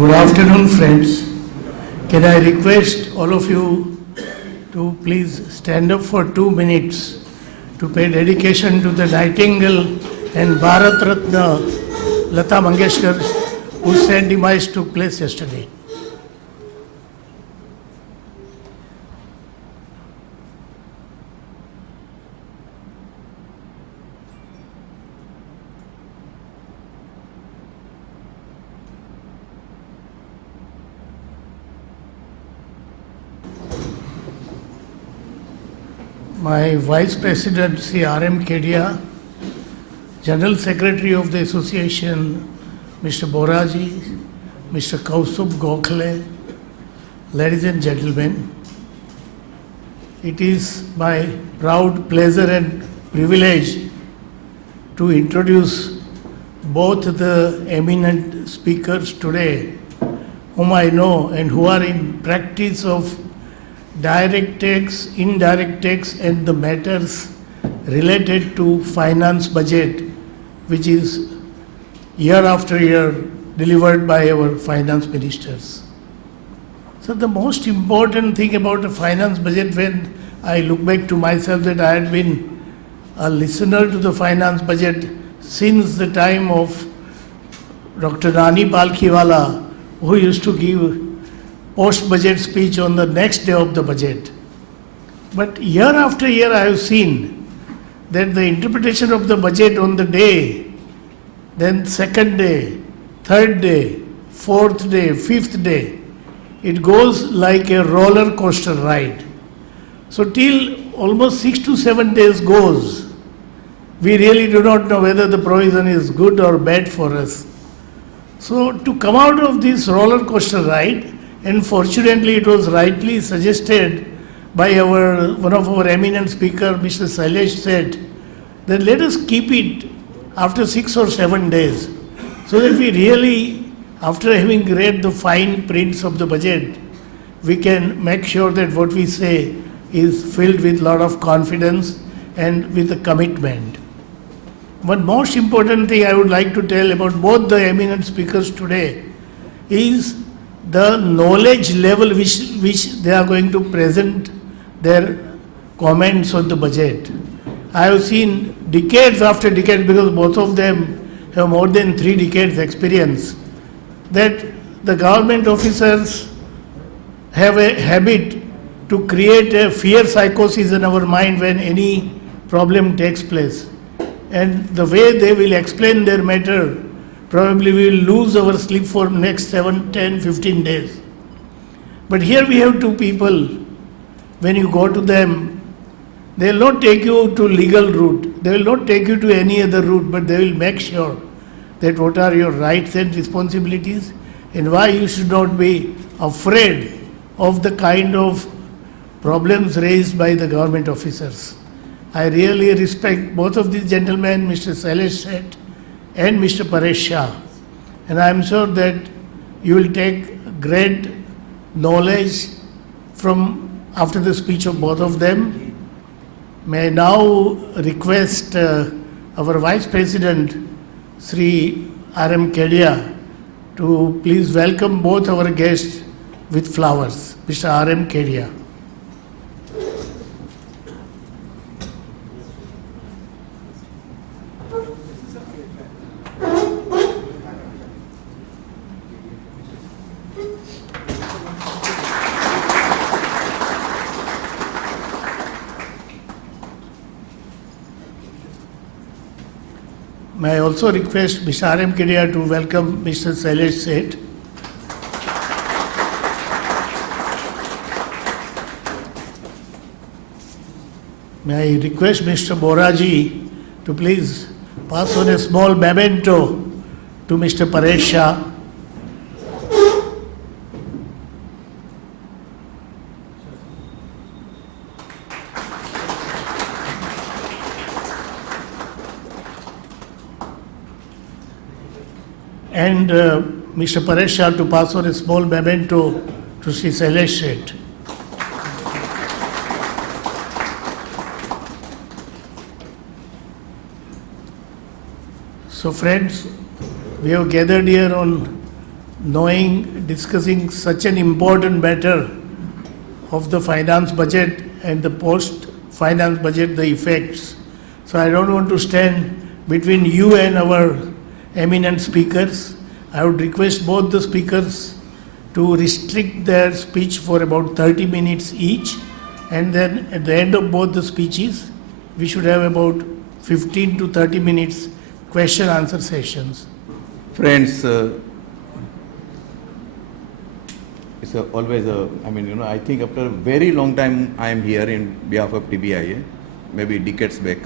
Good afternoon, friends. Can I request all of you to please stand up for 2 minutes to pay dedication to the Nightingale and Bharat Ratna Lata Mangeshkar, whose sad demise took place yesterday. My Vice President, Sri R.M. Kedia, General Secretary of the Association, Mr. Boraji, Mr. Kausub Gokhale, ladies and gentlemen, it is my proud pleasure and privilege to introduce both the eminent speakers today, whom I know and who are in practice of direct tax, indirect tax, and the matters related to finance budget, which is year after year delivered by our finance ministers. So the most important thing about the finance budget, when I look back to myself, that I had been a listener to the finance budget since the time of Dr. Rani Palkhiwala, who used to give post-budget speech on the next day of the budget. But year after year I have seen that the interpretation of the budget on the day, then second day, third day, fourth day, fifth day, it goes like a roller coaster ride. So till almost 6 to 7 days goes, we really do not know whether the provision is good or bad for us. So to come out of this roller coaster ride, and fortunately it was rightly suggested by one of our eminent speaker, Mr. Shailesh, said that let us keep it after 6 or 7 days, so that we really, after having read the fine prints of the budget, we can make sure that what we say is filled with a lot of confidence and with a commitment. One most important thing I would like to tell about both the eminent speakers today is the knowledge level which they are going to present their comments on the budget. I have seen decades after decades, because both of them have more than 3 decades experience, that the government officers have a habit to create a fear psychosis in our mind when any problem takes place. And the way they will explain their matter, probably we will lose our sleep for next 7, 10, 15 days. But here we have 2 people. When you go to them, they will not take you to legal route. They will not take you to any other route, but they will make sure that what are your rights and responsibilities and why you should not be afraid of the kind of problems raised by the government officers. I really respect both of these gentlemen, Mr. Shailesh Sheth and Mr. Paresh Shah. And I am sure that you will take great knowledge from after the speech of both of them. May I now request our Vice President, Sri R.M. Kedia, to please welcome both our guests with flowers. Mr. R.M. Kedia. May I also request Mr. R.M. Kedia to welcome Mr. Shailesh Sheth. May I request Mr. Boraji to please pass on a small memento to Mr. Paresh Shah. And Mr. Paresh Shah to pass on a small memento to Sri Shailesh Sheth. So friends, we have gathered here on knowing, discussing such an important matter of the finance budget and the post-finance budget, the effects. So I don't want to stand between you and our eminent speakers. I would request both the speakers to restrict their speech for about 30 minutes each, and then at the end of both the speeches, we should have about 15 to 30 minutes question answer sessions. Friends, it's always I think after a very long time I am here in behalf of TBIA, maybe decades back.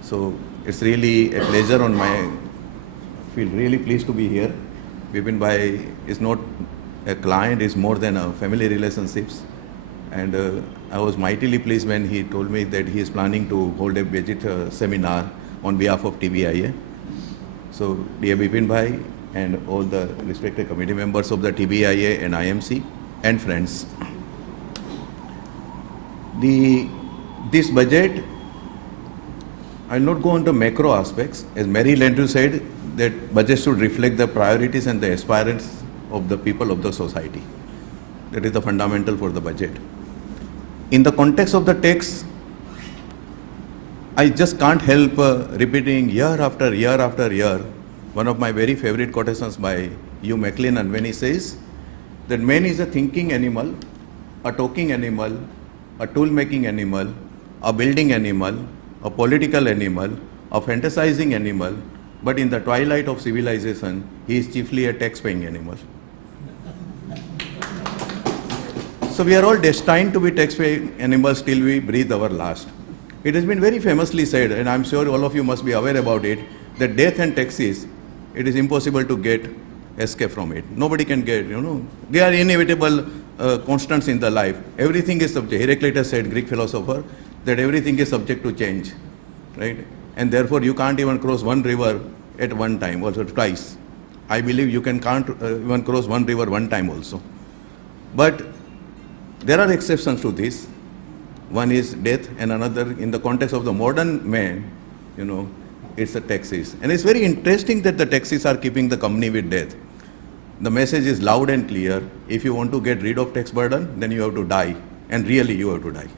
So it's really a pleasure feel really pleased to be here. Vipin Bhai is not a client, it's more than a family relationships. And I was mightily pleased when he told me that he is planning to hold a budget seminar on behalf of TBIA. So dear Vipin Bhai and all the respected committee members of the TBIA and IMC and friends, this budget, I'll not go into macro aspects. As Mary Landrieu said, that budget should reflect the priorities and the aspirations of the people of the society. That is the fundamental for the budget. In the context of the text, I just can't help repeating year after year after year one of my very favorite quotations by Hugh MacLennan when he says that man is a thinking animal, a talking animal, a tool-making animal, a building animal, a political animal, a fantasizing animal, but in the twilight of civilization, he is chiefly a tax-paying animal. So we are all destined to be tax-paying animals till we breathe our last. It has been very famously said, and I'm sure all of you must be aware about it, that death and taxes, it is impossible to escape from it. Nobody can they are inevitable constants in the life. Everything is subject. Heraclitus said, Greek philosopher, that everything is subject to change, right? And therefore you can't even cross one river at one time, also twice. I believe you can't even cross one river one time also. But there are exceptions to this. One is death, and another, in the context of the modern man, it's the taxes. And it's very interesting that the taxes are keeping the company with death. The message is loud and clear. If you want to get rid of tax burden, then you have to die. And really, you have to die.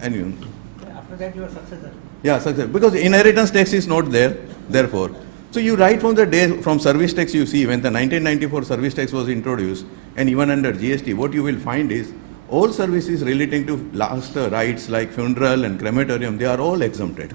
And after that, you are successor. Yeah, success. Because inheritance tax is not there, therefore. So you right from the day, from service tax you see, when the 1994 service tax was introduced, and even under GST, what you will find is, all services relating to last rites like funeral and crematorium, they are all exempted.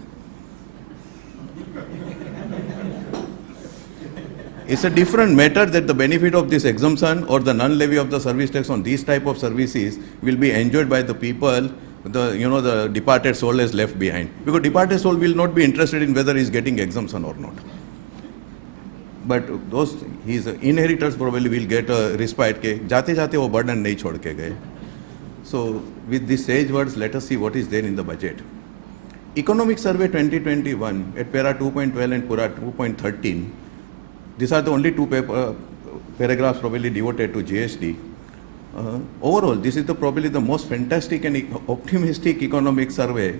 It's a different matter that the benefit of this exemption or the non-levy of the service tax on these type of services will be enjoyed by the people, the departed soul is left behind. Because departed soul will not be interested in whether he's getting exemption or not. But his inheritors probably will get a respite ke jate jate wo burden nahi chhod ke gaye. So with these sage words, let us see what is there in the budget. Economic Survey 2021 at para 2.12 and para 2.13, these are the only two paragraphs probably devoted to GST. Overall, this is probably the most fantastic and optimistic economic survey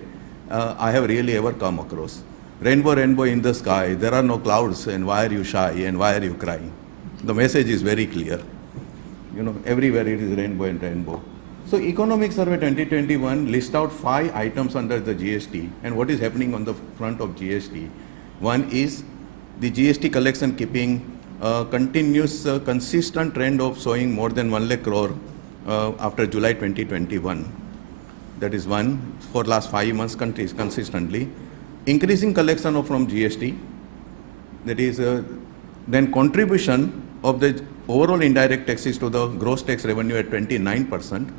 I have really ever come across. Rainbow, rainbow in the sky, there are no clouds, and why are you shy, and why are you crying? The message is very clear. Everywhere it is rainbow and rainbow. So Economic Survey 2021 lists out 5 items under the GST and what is happening on the front of GST. One is the GST collection keeping continuous consistent trend of showing more than 1 lakh crore after July 2021. That is one for last 5 months consistently. Increasing collection from GST, that is then contribution of the overall indirect taxes to the gross tax revenue at 29%.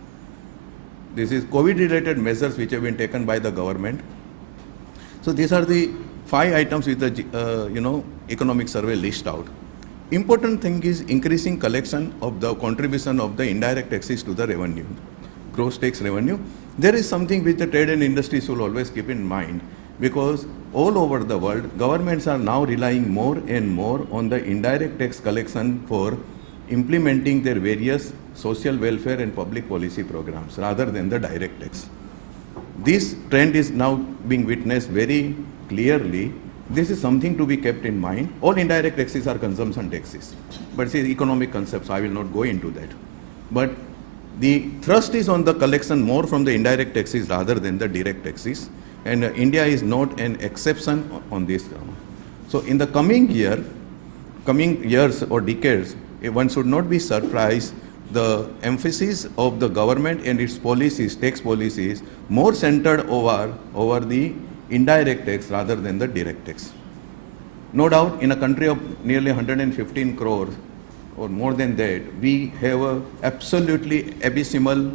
This is COVID-related measures which have been taken by the government. So these are the 5 items with the economic survey list out. Important thing is increasing collection of the contribution of the indirect taxes to the revenue, gross tax revenue. There is something which the trade and industry should always keep in mind, because all over the world, governments are now relying more and more on the indirect tax collection for implementing their various social welfare and public policy programs rather than the direct tax. This trend is now being witnessed very clearly This is something to be kept in mind. All indirect taxes are consumption taxes, but it's economic concepts. I will not go into that. But the thrust is on the collection more from the indirect taxes rather than the direct taxes, and India is not an exception on this. So in the coming years or decades, one should not be surprised. The emphasis of the government and its policies, tax policies, more centered over the indirect tax rather than the direct tax. No doubt, in a country of nearly 115 crores or more than that, we have a absolutely abysmal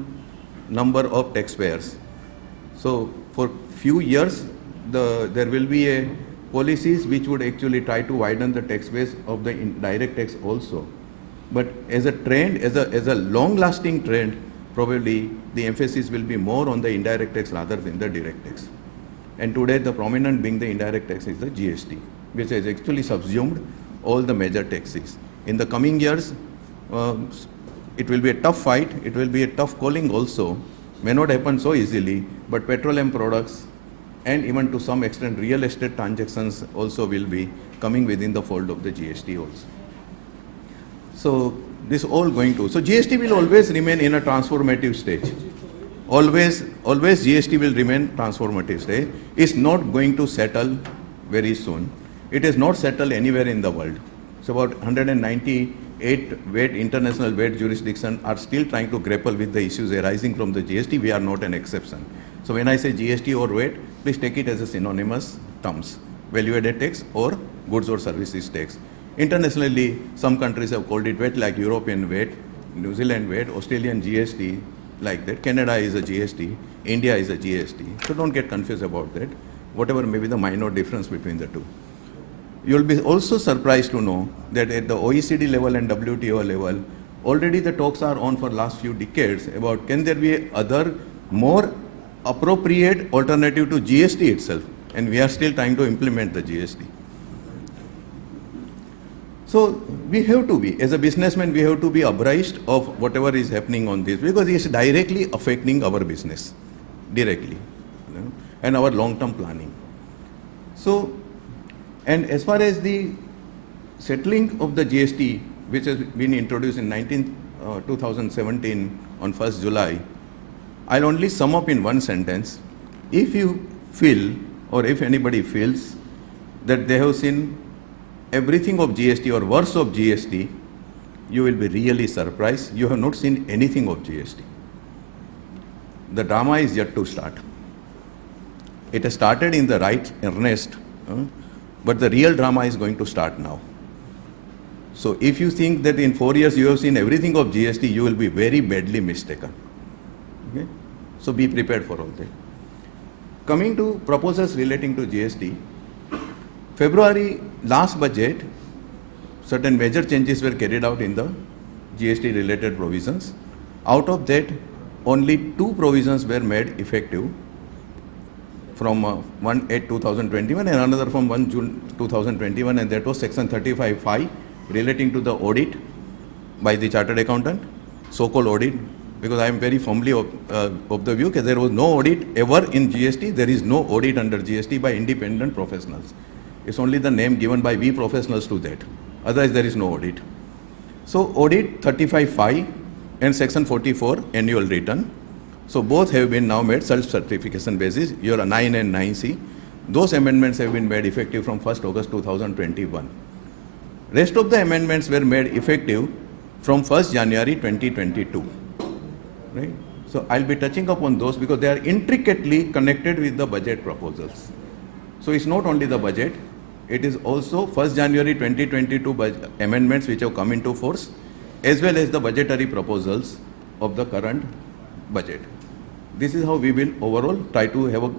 number of taxpayers. So for few years, there will be a policies which would actually try to widen the tax base of the indirect tax also. But as a trend, as a long-lasting trend, probably the emphasis will be more on the indirect tax rather than the direct tax. And today, the prominent being the indirect tax is the GST, which has actually subsumed all the major taxes. In the coming years, it will be a tough fight. It will be a tough calling also. May not happen so easily, but petroleum products and even to some extent real estate transactions also will be coming within the fold of the GST also. So this all going to, so GST will always remain in a transformative stage. Always GST will remain transformative stage. It's not going to settle very soon. It is not settled anywhere in the world. So about 198 international VAT jurisdictions are still trying to grapple with the issues arising from the GST. We are not an exception. So when I say GST or VAT, please take it as a synonymous terms, value-added tax or goods or services tax. Internationally, some countries have called it VAT, like European VAT, New Zealand VAT, Australian GST, like that. Canada is a GST, India is a GST. So don't get confused about that, whatever may be the minor difference between the two. You'll be also surprised to know that at the OECD level and WTO level, already the talks are on for last few decades about can there be other more appropriate alternative to GST itself, and we are still trying to implement the GST. So we have to be, as a businessman, we have to be abreast of whatever is happening on this, because it's directly affecting our business, directly, and our long-term planning. So, and as far as the settling of the GST, which has been introduced in 2017 on 1st July, I'll only sum up in one sentence. If you feel, or if anybody feels, that they have seen everything of GST or worse of GST, you will be really surprised. You have not seen anything of GST. The drama is yet to start. It has started in the right earnest, but the real drama is going to start now. So if you think that in 4 years you have seen everything of GST, you will be very badly mistaken. Okay? So be prepared for all that. Coming to proposals relating to GST, February last budget, certain major changes were carried out in the GST related provisions. Out of that, only 2 provisions were made effective from 1/8/2021 and another from 1 June 2021, and that was section 35(5) relating to the audit by the chartered accountant, so-called audit, because I am very firmly of the view that there was no audit ever in GST. There is no audit under GST by independent professionals. It's only the name given by we professionals to that. Otherwise, there is no audit. So, audit 35(5) and section 44 annual return. So, both have been now made self-certification basis. Your 9 and 9C. Those amendments have been made effective from 1st August 2021. Rest of the amendments were made effective from 1st January 2022. Right? So, I'll be touching upon those because they are intricately connected with the budget proposals. So, it's not only the budget, it is also 1st January 2022 amendments which have come into force, as well as the budgetary proposals of the current budget. This is how we will overall try to have a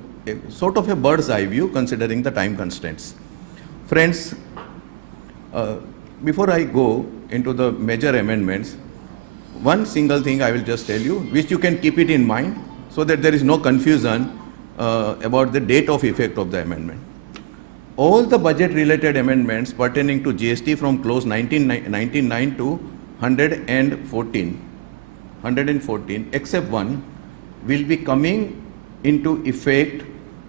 sort of a bird's eye view considering the time constraints. Friends, before I go into the major amendments, one single thing I will just tell you, which you can keep it in mind so that there is no confusion about the date of effect of the amendment. All the budget related amendments pertaining to GST from clause 99 to 114 except one will be coming into effect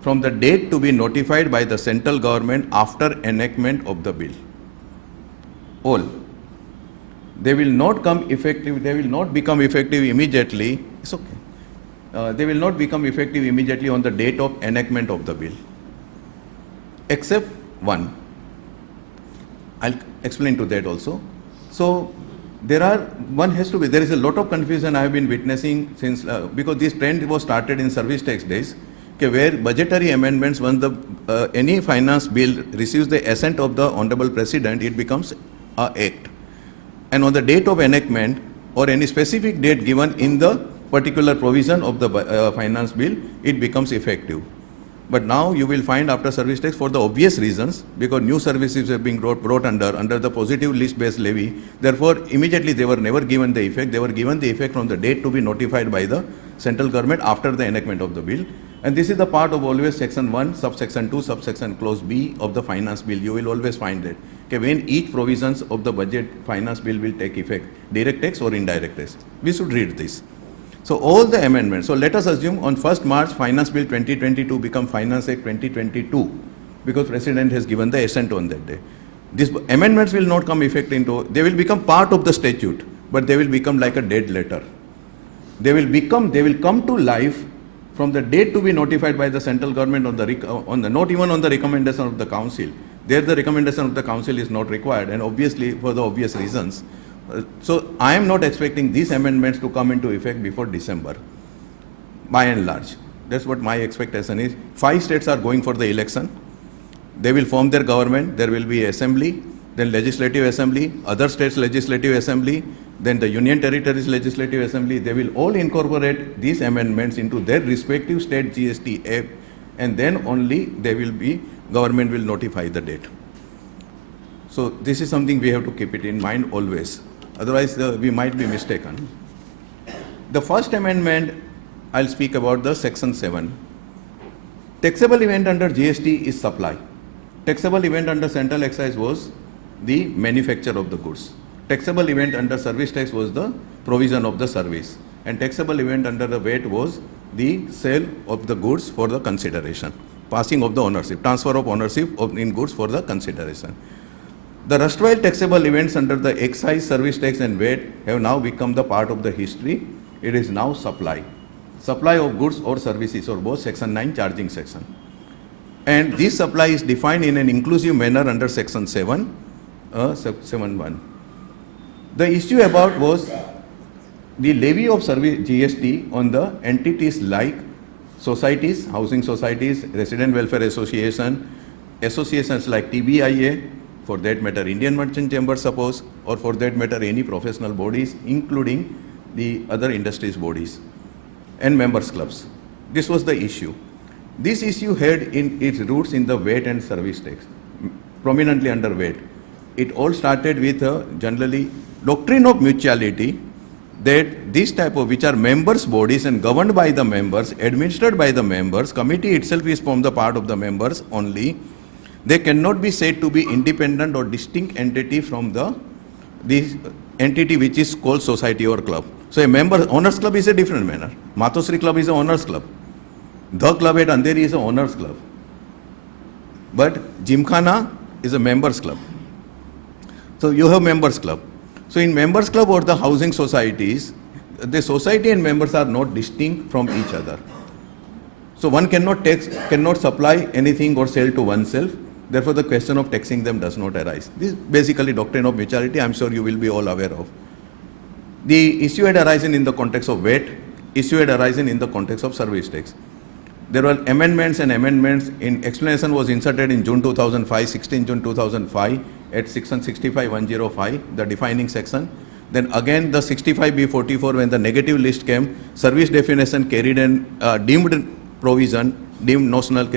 from the date to be notified by the central government after enactment of the bill. All. They will not come effective, they will not become effective immediately. It's okay. They will not become effective immediately on the date of enactment of the bill. Except one. I'll explain to that also. So there is a lot of confusion I have been witnessing since, because this trend was started in service tax days, okay, where budgetary amendments, once any finance bill receives the assent of the Honorable President, it becomes an act. And on the date of enactment or any specific date given in the particular provision of the finance bill, it becomes effective. But now you will find after service tax, for the obvious reasons, because new services are being brought under the positive list-based levy, therefore immediately they were never given the effect. They were given the effect from the date to be notified by the central government after the enactment of the bill. And this is the part of always section 1, subsection 2, subsection clause B of the finance bill. You will always find that. Okay, when each provisions of the budget finance bill will take effect, direct tax or indirect tax. We should read this. So all the amendments, so let us assume on 1st March, Finance Bill 2022 become Finance Act 2022 because President has given the assent on that day. These amendments will not come effect they will become part of the statute, but they will become like a dead letter. They will come to life from the date to be notified by the central government not even on the recommendation of the council. There the recommendation of the council is not required, and obviously for the obvious reasons. So I am not expecting these amendments to come into effect before December, by and large. That's what my expectation is. 5 states are going for the election. They will form their government. There will be assembly, then legislative assembly, other states legislative assembly, then the union territories legislative assembly. They will all incorporate these amendments into their respective state GST act, and then only government will notify the date. So this is something we have to keep it in mind always. Otherwise, we might be mistaken. The first amendment, I'll speak about the section 7. Taxable event under GST is supply. Taxable event under central excise was the manufacture of the goods. Taxable event under service tax was the provision of the service. And taxable event under the VAT was the sale of the goods for the consideration. Passing of the ownership, transfer of ownership in goods for the consideration. The erstwhile taxable events under the excise, service tax and VAT have now become the part of the history. It is now supply. Supply of goods or services, or both section 9 charging section. And this supply is defined in an inclusive manner under section 7, 7.1. The issue about was the levy of service GST on the entities like societies, housing societies, resident welfare association, associations like TBIA, for that matter Indian Merchant Chamber suppose, or for that matter any professional bodies, including the other industries bodies and members clubs. This was the issue. This issue had in its roots in the VAT and service tax, prominently under VAT. It all started with generally doctrine of mutuality, that this type of, which are members bodies and governed by the members, administered by the members, committee itself is from the part of the members only. They cannot be said to be independent or distinct entity from the entity which is called society or club. So a member, owners club is a different manner. Matosri club is a owners club. The club at Andheri is a owners club. But Gymkhana is a members club. So you have members club. So in members club or the housing societies, the society and members are not distinct from each other. So one cannot supply anything or sell to oneself. Therefore, the question of taxing them does not arise. This is basically doctrine of mutuality. I'm sure you will be all aware of. The issue had arisen in the context of VAT. Issue had arisen in the context of service tax. There were amendments and amendments. In explanation was inserted in June 2005, 16 June 2005 at section 65.105, the defining section. Then again the 65B44, when the negative list came, service definition carried an deemed provision, deemed notional,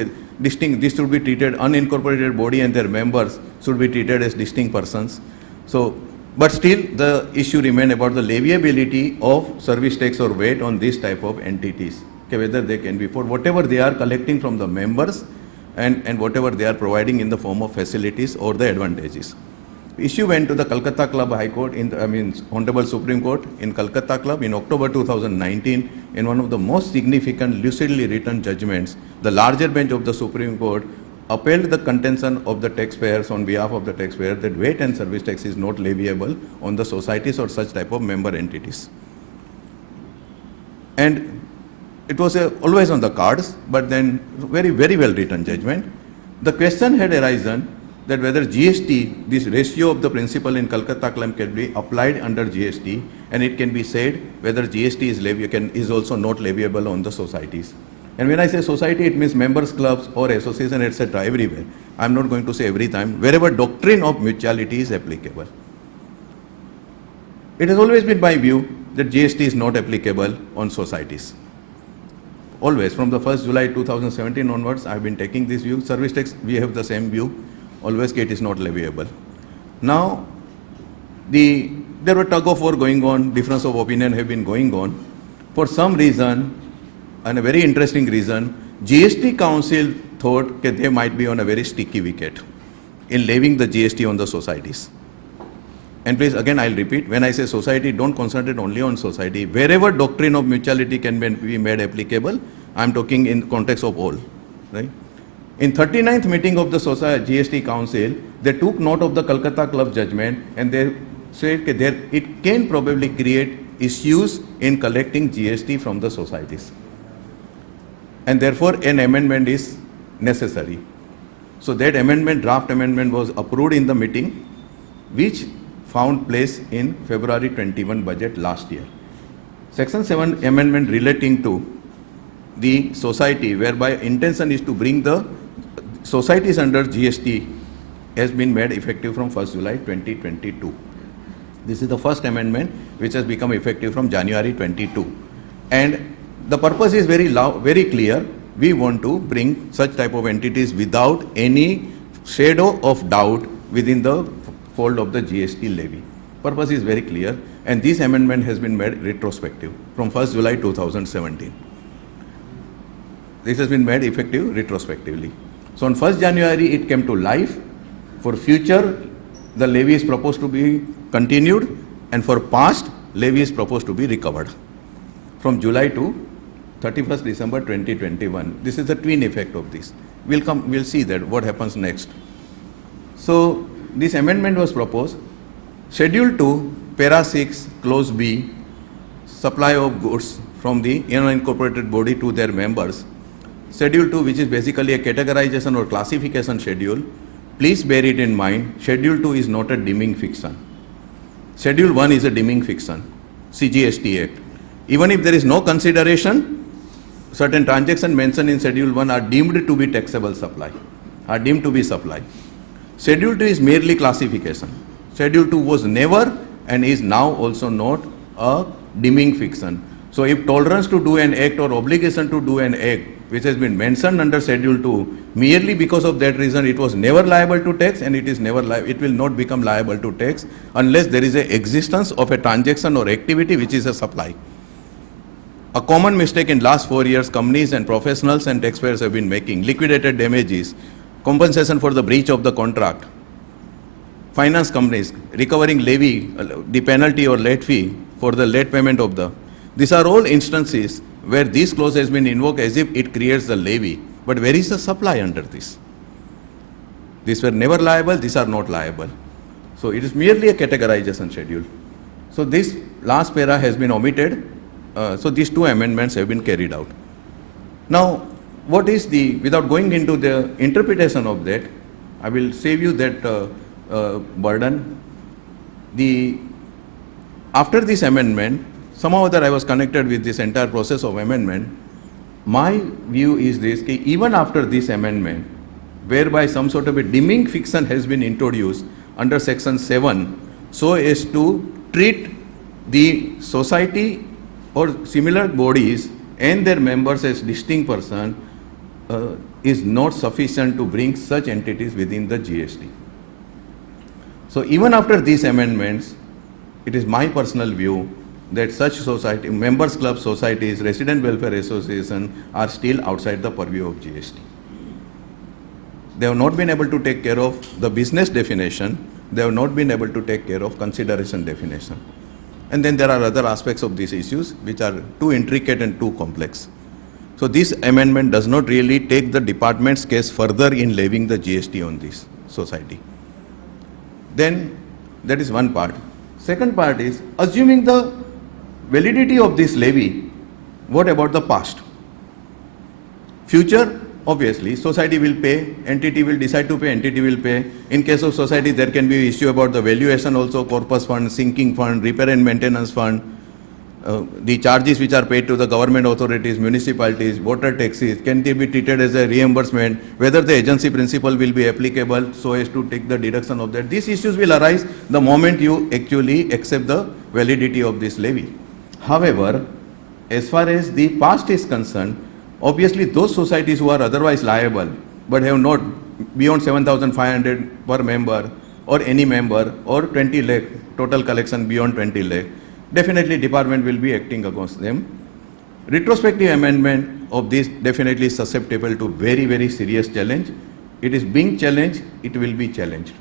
distinct. This should be treated, unincorporated body and their members should be treated as distinct persons. So, but still the issue remained about the leviability of service tax or VAT on this type of entities. Okay, whether they can be for whatever they are collecting from the members and whatever they are providing in the form of facilities or the advantages. issue went to the Calcutta Club High Court, Honorable Supreme Court in Calcutta Club in October 2019 in one of the most significant lucidly written judgments. The larger bench of the Supreme Court upheld the contention of the taxpayers on behalf of the taxpayer that VAT and service tax is not leviable on the societies or such type of member entities. And it was always on the cards, but then very, very well written judgment. The question had arisen that whether GST, this ratio of the principal in Calcutta claim can be applied under GST, and it can be said whether GST is also not leviable on the societies. And when I say society, it means members, clubs or association, etc. everywhere. I'm not going to say every time, wherever doctrine of mutuality is applicable. It has always been my view that GST is not applicable on societies. Always, from the 1st July 2017 onwards, I've been taking this view. Service tax, we have the same view. Always it is not leviable. Now, there were tug of war going on, difference of opinion have been going on. For some reason, and a very interesting reason, GST Council thought that they might be on a very sticky wicket in levying the GST on the societies. And please, again, I'll repeat, when I say society, don't concentrate only on society. Wherever doctrine of mutuality can be made applicable, I'm talking in context of all, right? In 39th meeting of the GST Council, they took note of the Calcutta Club judgment and they said that it can probably create issues in collecting GST from the societies. And therefore, an amendment is necessary. So that amendment, draft amendment was approved in the meeting, which found place in February 21 budget last year. Section 7 amendment relating to the society, whereby intention is to bring the societies under GST, has been made effective from 1st July 2022. This is the first amendment which has become effective from January 22. And the purpose is very clear. We want to bring such type of entities without any shadow of doubt within the fold of the GST levy. Purpose is very clear, and this amendment has been made retrospective from 1st July 2017. This has been made effective retrospectively. So on 1st January, it came to life. For future, the levy is proposed to be continued, and for past, levy is proposed to be recovered from July to 31st December 2021. This is the twin effect of this. We'll see that what happens next. So this amendment was proposed. Schedule 2, Para 6, Clause B, supply of goods from the unincorporated body to their members. Schedule 2, which is basically a categorization or classification schedule. Please bear it in mind, Schedule 2 is not a deeming fiction. Schedule 1 is a deeming fiction, CGST Act. Even if there is no consideration, certain transactions mentioned in Schedule 1 are deemed to be taxable supply, are deemed to be supply. Schedule 2 is merely classification. Schedule 2 was never and is now also not a deeming fiction. So if tolerance to do an act or obligation to do an act which has been mentioned under Schedule 2, merely because of that reason it was never liable to tax, and it will not become liable to tax unless there is a existence of a transaction or activity which is a supply. A common mistake in last 4 years companies and professionals and taxpayers have been making: liquidated damages, compensation for the breach of the contract, finance companies recovering levy, the penalty or late fee for the late payment of the. These are all instances where this clause has been invoked as if it creates the levy. But where is the supply under this? These were never liable, these are not liable. So it is merely a categorization schedule. So this last para has been omitted. So these two amendments have been carried out. Now, what is without going into the interpretation of that, I will save you that burden. After this amendment, somehow or other I was connected with this entire process of amendment. My view is this, even after this amendment, whereby some sort of a deeming fiction has been introduced under Section 7, so as to treat the society or similar bodies and their members as distinct person, is not sufficient to bring such entities within the GST. So even after these amendments, it is my personal view that such society, members club societies, resident welfare association are still outside the purview of GST. They have not been able to take care of the business definition, they have not been able to take care of consideration definition. And then there are other aspects of these issues which are too intricate and too complex. So this amendment does not really take the department's case further in levying the GST on this society. Then that is one part. Second part is, assuming the validity of this levy, what about the past? Future, obviously, society will pay, entity will decide to pay, entity will pay. In case of society, there can be issue about the valuation also, corpus fund, sinking fund, repair and maintenance fund, the charges which are paid to the government authorities, municipalities, water taxes, can they be treated as a reimbursement, whether the agency principle will be applicable so as to take the deduction of that. These issues will arise the moment you actually accept the validity of this levy. However, as far as the past is concerned, obviously those societies who are otherwise liable but have not beyond 7,500 per member or any member or 20 lakh total collection beyond 20 lakh, definitely department will be acting against them. Retrospective amendment of this definitely is susceptible to very, very serious challenge. It is being challenged, it will be challenged.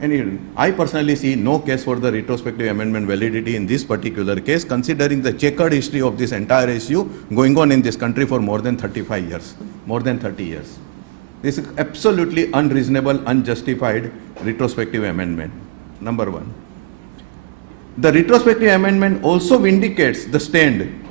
And I personally see no case for the retrospective amendment validity in this particular case, considering the checkered history of this entire issue going on in this country for more than 35 years, more than 30 years. This is absolutely unreasonable, unjustified retrospective amendment, number one. The retrospective amendment also vindicates the stand,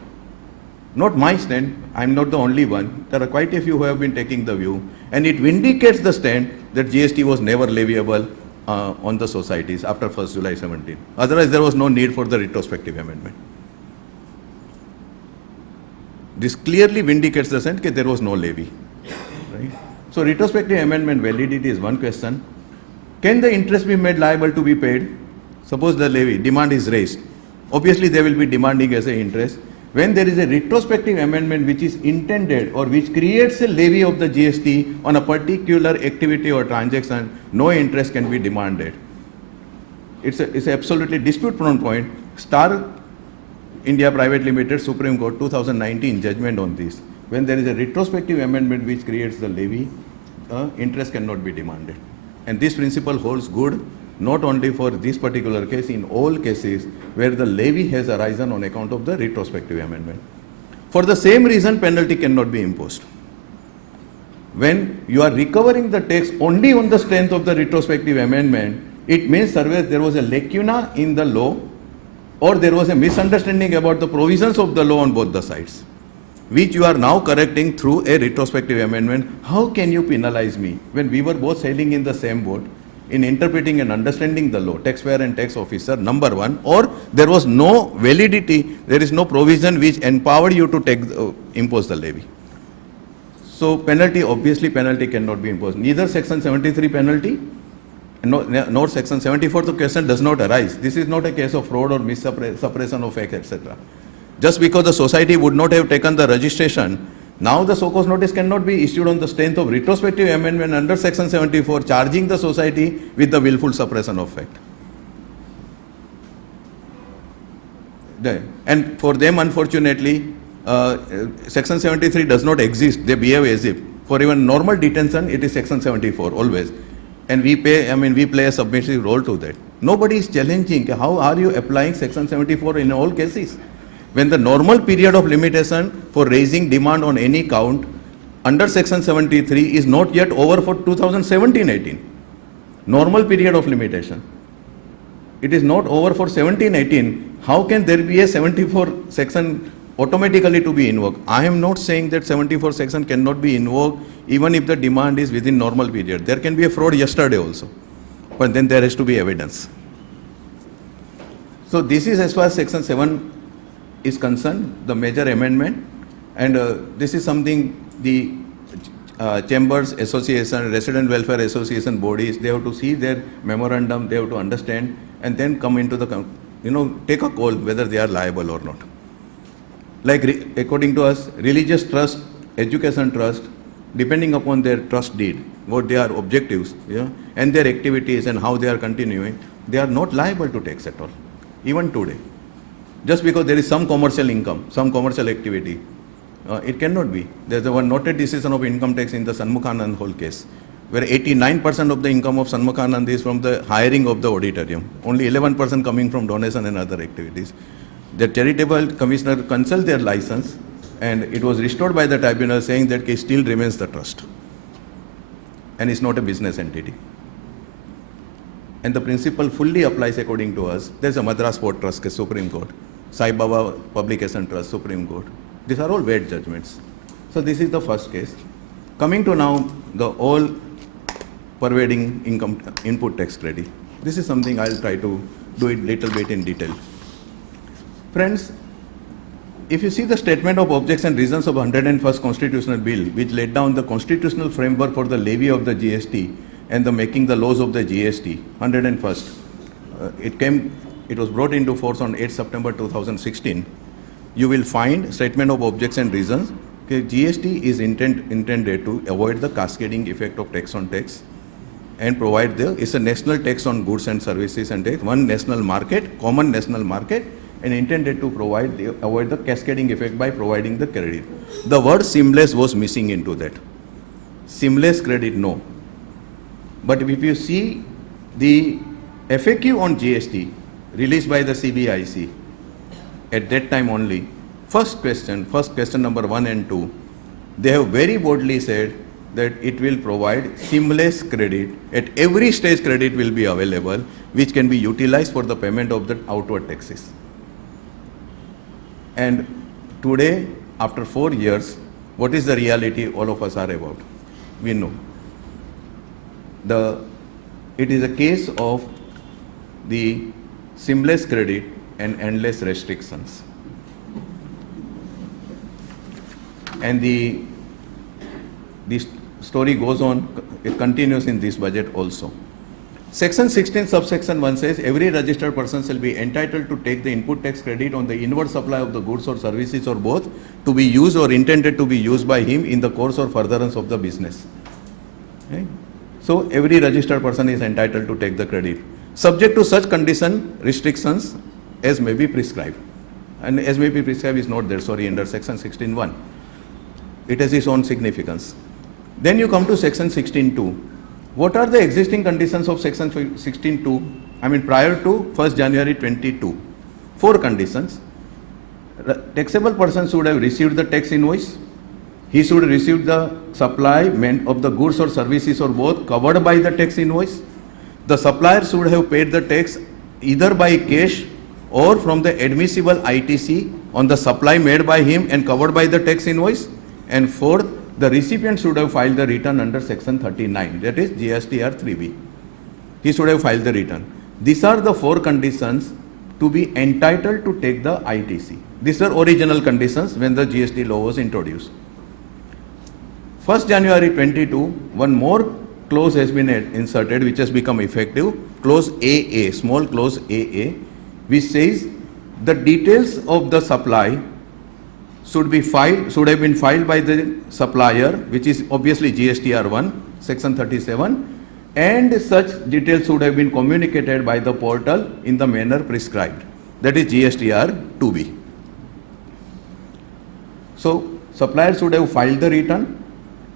not my stand, I'm not the only one, there are quite a few who have been taking the view, and it vindicates the stand that GST was never leviable on the societies after 1st July 17. Otherwise, there was no need for the retrospective amendment. This clearly vindicates the sense that there was no levy. Right? So, retrospective amendment validity is one question. Can the interest be made liable to be paid? Suppose the levy demand is raised. Obviously, they will be demanding as an interest. When there is a retrospective amendment which is intended or which creates a levy of the GST on a particular activity or transaction, no interest can be demanded. It's an absolutely dispute-prone point. Star India Private Limited, Supreme Court, 2019 judgment on this. When there is a retrospective amendment which creates the levy, interest cannot be demanded. And this principle holds good not only for this particular case, in all cases where the levy has arisen on account of the retrospective amendment. For the same reason, penalty cannot be imposed. When you are recovering the tax only on the strength of the retrospective amendment, it means always there was a lacuna in the law or there was a misunderstanding about the provisions of the law on both the sides, which you are now correcting through a retrospective amendment. How can you penalize me when we were both sailing in the same boat in interpreting and understanding the law, taxpayer and tax officer, number one, or there was no validity, there is no provision which empowered you to impose the levy. So penalty, obviously penalty cannot be imposed. Neither section 73 penalty, nor section 74, the question does not arise. This is not a case of fraud or suppression of facts, etc. Just because the society would not have taken the registration, now the so-cause notice cannot be issued on the strength of retrospective amendment under section 74, charging the society with the willful suppression of fact. And for them, unfortunately, section 73 does not exist. They behave as if. For even normal detention, it is section 74, always. And we play a submissive role to that. Nobody is challenging how are you applying section 74 in all cases. When the normal period of limitation for raising demand on any count under section 73 is not yet over for 2017-18. Normal period of limitation. It is not over for 17-18. How can there be a 74 section automatically to be invoked? I am not saying that 74 section cannot be invoked even if the demand is within normal period. There can be a fraud yesterday also, but then there has to be evidence. So this is as far as section 7 is concerned, the major amendment, and this is something the chambers association, resident welfare association bodies, they have to see their memorandum, they have to understand, and then come into the, take a call whether they are liable or not. Like according to us, religious trust, education trust, depending upon their trust deed, what their objectives, and their activities and how they are continuing, they are not liable to tax at all, even today. Just because there is some commercial income, some commercial activity, it cannot be. There's one noted decision of income tax in the Sanmukhanand whole case. where 89% of the income of Sanmukhanand is from the hiring of the auditorium, only 11% coming from donation and other activities. The charitable commissioner cancelled their license, and it was restored by the tribunal saying that case still remains the trust and is not a business entity. And the principle fully applies according to us. There's a Madras Port Trust case, Supreme Court, Sai Baba Publication Trust, Supreme Court. These are all weight judgments. So this is the first case. Coming to now the all pervading income input tax credit. This is something I'll try to do it little bit in detail. Friends, if you see the statement of objects and reasons of 101st Constitutional Bill, which laid down the constitutional framework for the levy of the GST and the making the laws of the GST, 101st, it was brought into force on 8 September 2016. You will find statement of objects and reasons. Okay, GST is intended to avoid the cascading effect of tax on tax and provide it's a national tax on goods and services and one national market, common national market, and intended to avoid the cascading effect by providing the credit. The word seamless was missing into that. Seamless credit, no. But if you see the FAQ on GST released by the CBIC, at that time only, first question number 1 and 2, they have very boldly said that it will provide seamless credit. At every stage credit will be available, which can be utilized for the payment of the outward taxes. And today, after 4 years, what is the reality all of us are about? We know. It is a case of the seamless credit and endless restrictions. And the story goes on, it continues in this budget also. Section 16 subsection 1 says every registered person shall be entitled to take the input tax credit on the inward supply of the goods or services or both to be used or intended to be used by him in the course or furtherance of the business. Okay? So every registered person is entitled to take the credit, subject to such restrictions as may be prescribed. And as may be prescribed is not there, under section 16.1. It has its own significance. Then you come to section 16.2. What are the existing conditions of section 16.2? Prior to 1st January 22. 4 conditions. Taxable person should have received the tax invoice. He should receive the supply of the goods or services or both covered by the tax invoice. The supplier should have paid the tax either by cash or from the admissible ITC on the supply made by him and covered by the tax invoice. And fourth, the recipient should have filed the return under section 39, that is GSTR 3B. He should have filed the return. These are the 4 conditions to be entitled to take the ITC. These are original conditions when the GST law was introduced. 1st January 22, one more clause has been inserted which has become effective, clause AA, small clause AA, which says the details of the supply should have been filed by the supplier, which is obviously GSTR 1, section 37, and such details should have been communicated by the portal in the manner prescribed, that is GSTR 2B. So supplier should have filed the return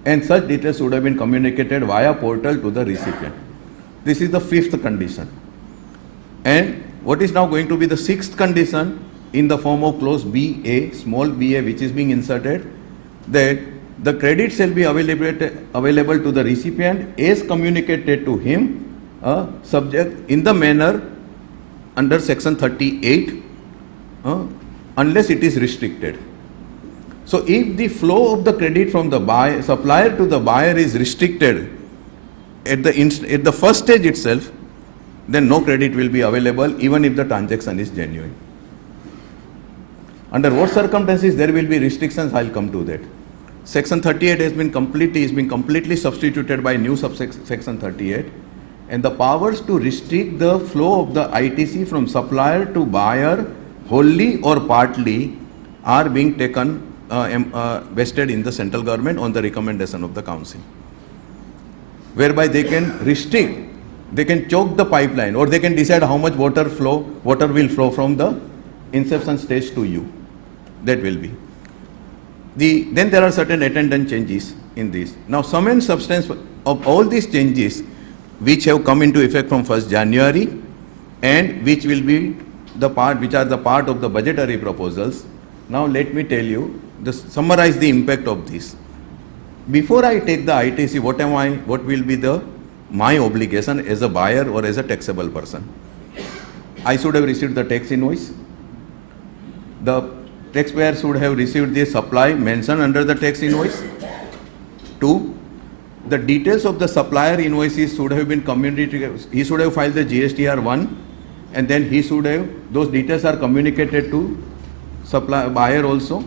and such details should have been communicated via portal to the recipient. This is the 5th condition. And what is now going to be the 6th condition in the form of clause BA, small BA, which is being inserted, that the credit shall be available to the recipient as communicated to him, subject in the manner under section 38, unless it is restricted. So if the flow of the credit from the supplier to the buyer is restricted at the first stage itself, then no credit will be available even if the transaction is genuine. Under what circumstances there will be restrictions, I'll come to that. Section 38 has been completely substituted by new subsection 38, and the powers to restrict the flow of the ITC from supplier to buyer wholly or partly are being taken vested in the central government on the recommendation of the council, whereby they can restrict, they can choke the pipeline, or they can decide how much water will flow from the inception stage to you. That will be. Then there are certain attendant changes in this. Now, sum and substance of all these changes which have come into effect from 1st January and which will be the part, which are the part of the budgetary proposals. Now let me tell you, summarize the impact of this. Before I take the ITC, what will be my obligation as a buyer or as a taxable person? I should have received the tax invoice. The taxpayer should have received the supply mentioned under the tax invoice. 2. The details of the supplier invoices should have been communicated. He should have filed the GSTR 1, and then he should have, those details are communicated to buyer also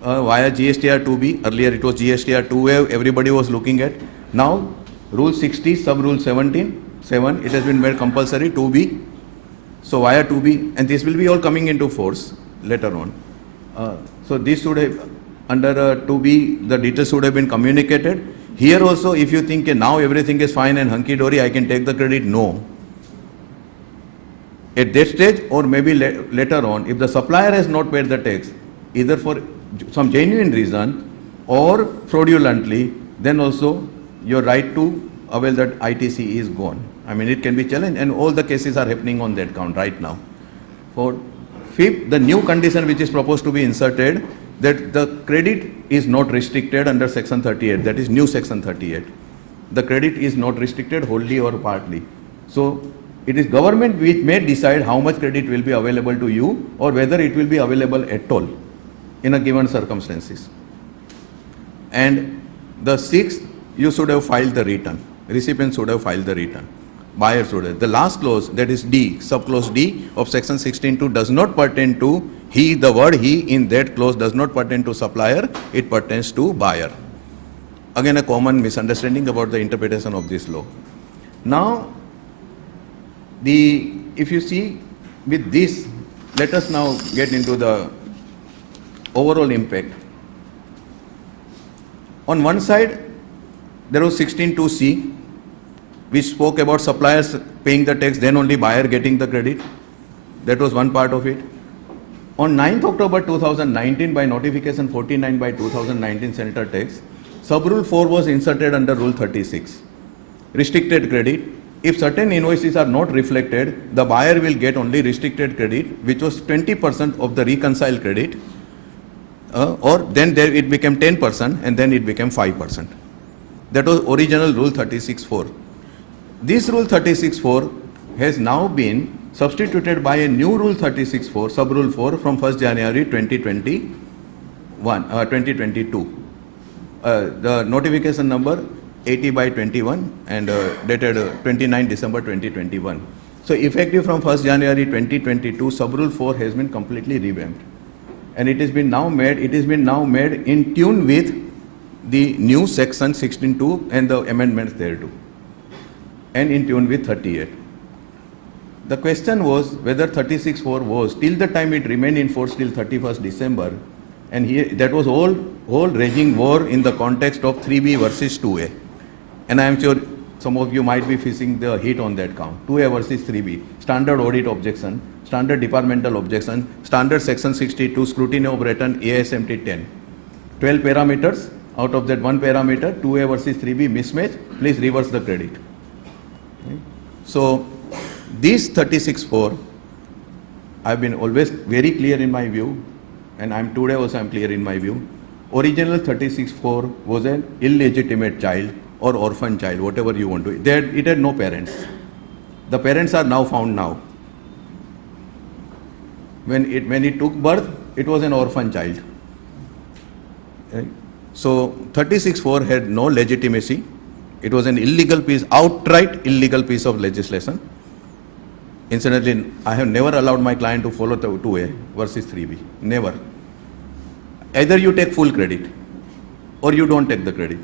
via GSTR 2B. Earlier it was GSTR 2A, everybody was looking at. Now, Rule 60, Sub Rule 17, 7, it has been made compulsory, 2B. So via 2B, and this will be all coming into force later on. So this should have, under 2B, the details should have been communicated. Here also, if you think now everything is fine and hunky-dory, I can take the credit, no. At that stage, or maybe later on, if the supplier has not paid the tax, either for some genuine reason or fraudulently, then also your right to avail that ITC is gone. I mean, it can be challenged, and all the cases are happening on that count right now. For 5th, the new condition which is proposed to be inserted, that the credit is not restricted under section 38, that is new section 38. The credit is not restricted wholly or partly. So it is government which may decide how much credit will be available to you or whether it will be available at all in a given circumstances. And the 6th, you should have filed the return. Recipient should have filed the return. Buyer should have. The last clause, that is D, subclause D of section 16.2 does not pertain to he, the word he in that clause does not pertain to supplier, it pertains to buyer. Again, a common misunderstanding about the interpretation of this law. Now, if you see with this, let us now get into the overall impact. On one side, there was 16.2C, which spoke about suppliers paying the tax, then only buyer getting the credit. That was one part of it. On 9th October 2019, by notification 49 by 2019 Senator Tax, Sub-Rule 4 was inserted under Rule 36. Restricted credit. If certain invoices are not reflected, the buyer will get only restricted credit, which was 20% of the reconciled credit, or then there it became 10% and then it became 5%. That was original Rule 36.4. This Rule 36.4 has now been substituted by a new Rule 36.4, Sub-Rule 4 from 1st January 2022. The notification number 80 by 21 and dated 29 December 2021. So effective from 1st January 2022, Sub-Rule 4 has been completely revamped. And it has been now made in tune with the new section 16.2 and the amendments thereto, and in tune with 38. The question was whether 36.4 was, till the time it remained in force till 31st December, and here, that was whole raging war in the context of 3B versus 2A. And I am sure some of you might be facing the heat on that count. 2A versus 3B, standard audit objection, standard departmental objection, standard section 62, scrutiny of written ASMT 10. 12 parameters, out of that one parameter, 2A versus 3B mismatch, please reverse the credit. Okay. So, this 36.4, I've been always very clear in my view, and today also I'm clear in my view. Original 36.4 was an illegitimate child or orphan child, whatever you want to. It had no parents. The parents are now found now. When it took birth, it was an orphan child. Okay. So 36.4 had no legitimacy. It was an illegal piece, outright illegal piece of legislation. Incidentally, I have never allowed my client to follow the 2A versus 3B. Never. Either you take full credit or you don't take the credit.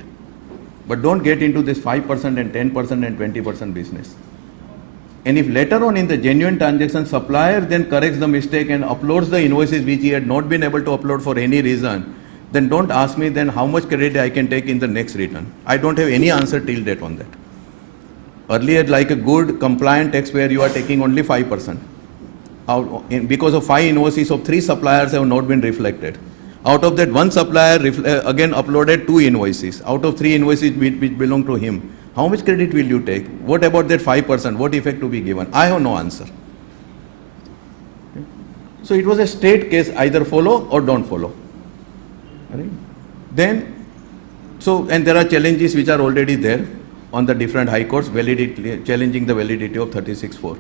But don't get into this 5% and 10% and 20% business. And if later on in the genuine transaction, supplier then corrects the mistake and uploads the invoices which he had not been able to upload for any reason, then don't ask me then how much credit I can take in the next return. I don't have any answer till date on that. Earlier, like a good compliant taxpayer, you are taking only 5%. Because of 5 invoices of 3 suppliers have not been reflected. Out of that, one supplier again uploaded 2 invoices. Out of 3 invoices which belong to him. How much credit will you take? What about that 5%? What effect to be given? I have no answer. So it was a straight case, either follow or don't follow. Right? Then, and there are challenges which are already there on the different high courts, challenging the validity of 36(4).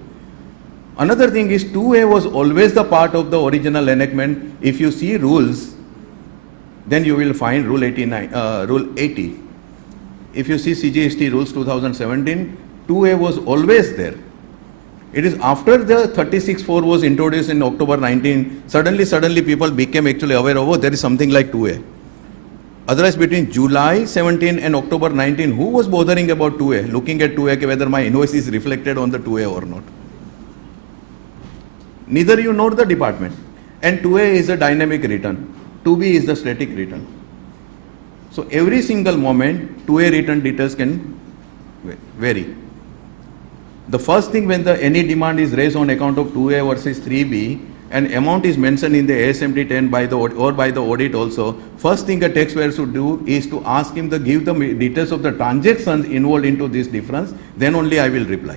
Another thing is 2A was always the part of the original enactment. If you see rules, then you will find Rule 80. If you see CGST rules 2017, 2A was always there. It is after the 36(4) was introduced in October 19, suddenly people became actually aware of, oh, there is something like 2A. Otherwise, between July 17 and October 19, who was bothering about 2A, looking at 2A, whether my invoice is reflected on the 2A or not? Neither you nor the department. And 2A is a dynamic return. 2B is the static return. So every single moment, 2A return details can vary. The first thing when any demand is raised on account of 2A versus 3B, and amount is mentioned in the ASMT 10 by the audit also, first thing a taxpayer should do is to ask him to give the details of the transactions involved into this difference, then only I will reply.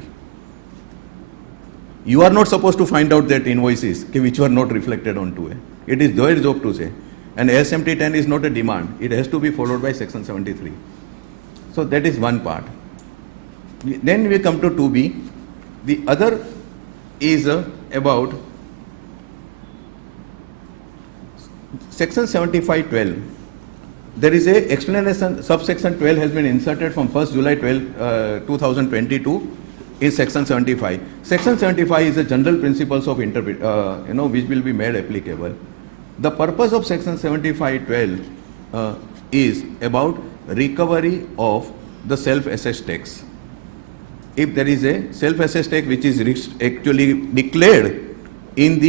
You are not supposed to find out that invoices which were not reflected on 2A. It is their job to say. And ASMT 10 is not a demand. It has to be followed by section 73. So that is one part. Then we come to 2B. The other is about section 75(12). There is a explanation, subsection 12 has been inserted from 1st July 2022 in section 75. Section 75 is the general principles of which will be made applicable. The purpose of section 75(12) is about recovery of the self-assessed tax. If there is a self-assessed tax which is actually declared in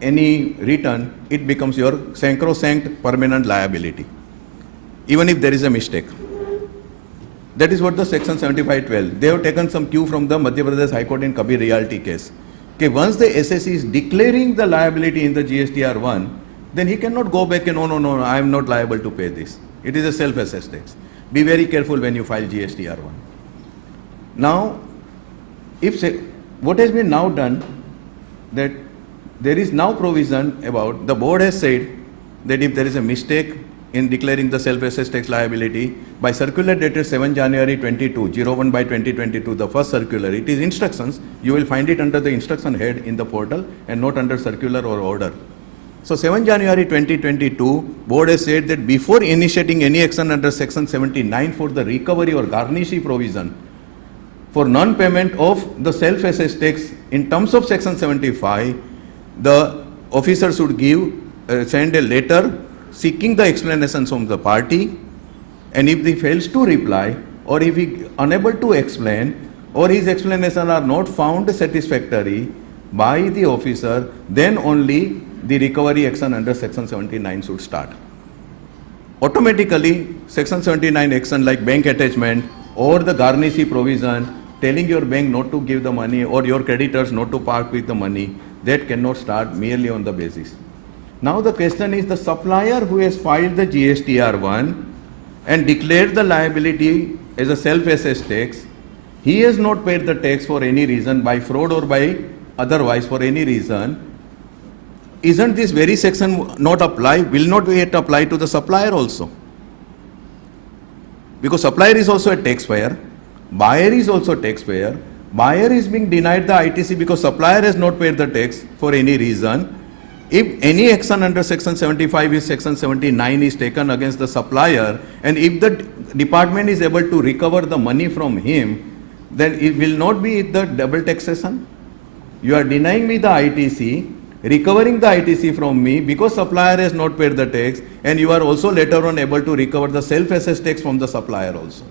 any return, it becomes your sacrosanct permanent liability, even if there is a mistake. That is what the section 75(12). They have taken some cue from the Madhya Pradesh High Court in Kabir Realty case. Okay, once the SSC is declaring the liability in the GSTR 1, then he cannot go back and no, I am not liable to pay this. It is a self-assessed tax. Be very careful when you file GSTR 1. Now, what has been now done, that there is now provision about, the board has said that if there is a mistake in declaring the self-assessed tax liability, by circular dated 7 January 22, 01 by 2022, the first circular, it is instructions, you will find it under the instruction head in the portal and not under circular or order. So 7 January 2022, board has said that before initiating any action under section 79 for the recovery or garnishee provision for non-payment of the self-assessed tax in terms of section 75, the officer should send a letter seeking the explanations from the party, and if he fails to reply, or if he is unable to explain, or his explanations are not found satisfactory by the officer, then only the recovery action under section 79 should start. Automatically, section 79 action like bank attachment or the garnishee provision, telling your bank not to give the money or your creditors not to park with the money, that cannot start merely on the basis. Now the question is, the supplier who has filed the GSTR 1 and declared the liability as a self-assessed tax, he has not paid the tax for any reason, by fraud or by otherwise for any reason. Isn't this very section not apply, will not be yet apply to the supplier also? Because supplier is also a taxpayer, buyer is also a taxpayer, buyer is being denied the ITC because supplier has not paid the tax for any reason. If any action under section 75 is section 79 is taken against the supplier, and if the department is able to recover the money from him, then it will not be the double taxation. You are denying me the ITC, recovering the ITC from me because supplier has not paid the tax, and you are also later on able to recover the self-assessed tax from the supplier also.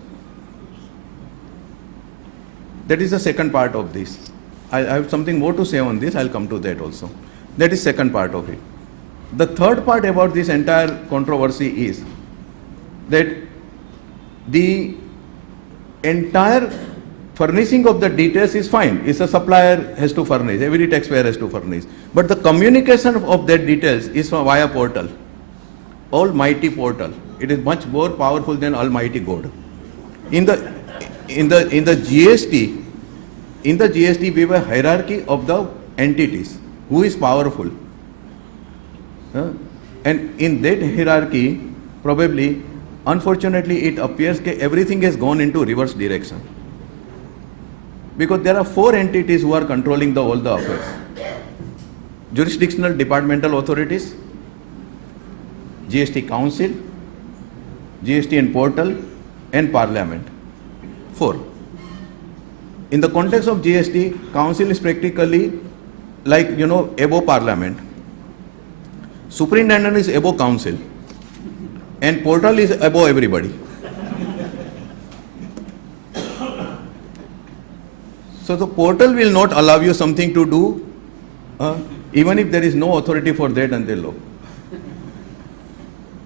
That is the second part of this. I have something more to say on this, I will come to that also. That is second part of it. The third part about this entire controversy is that the entire furnishing of the details is fine. It's a supplier has to furnish, every taxpayer has to furnish. But the communication of that details is via portal. almighty portal. It is much more powerful than almighty God. In the GST, we have a hierarchy of the entities. Who is powerful? And in that hierarchy, probably, unfortunately, it appears that everything has gone into reverse direction. Because there are 4 entities who are controlling all the affairs. Jurisdictional departmental authorities, GST Council, GST and Portal, and Parliament. 4. In the context of GST, Council is practically like, above Parliament. Superintendent is above Council. And Portal is above everybody. So the portal will not allow you something to do, even if there is no authority for that under law.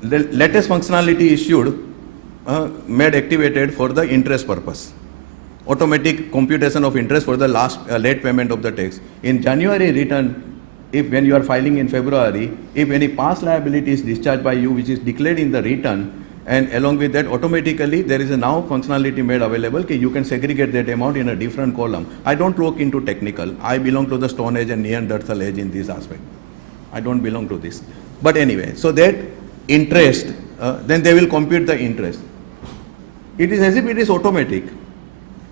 The latest functionality issued, made activated for the interest purpose. Automatic computation of interest for the late payment of the tax. In January return, when you are filing in February, if any past liability is discharged by you, which is declared in the return, and along with that, automatically there is a now functionality made available that you can segregate that amount in a different column. I don't look into technical. I belong to the Stone Age and Neanderthal Age in this aspect. I don't belong to this. But anyway, so that interest, then they will compute the interest. It is as if it is automatic.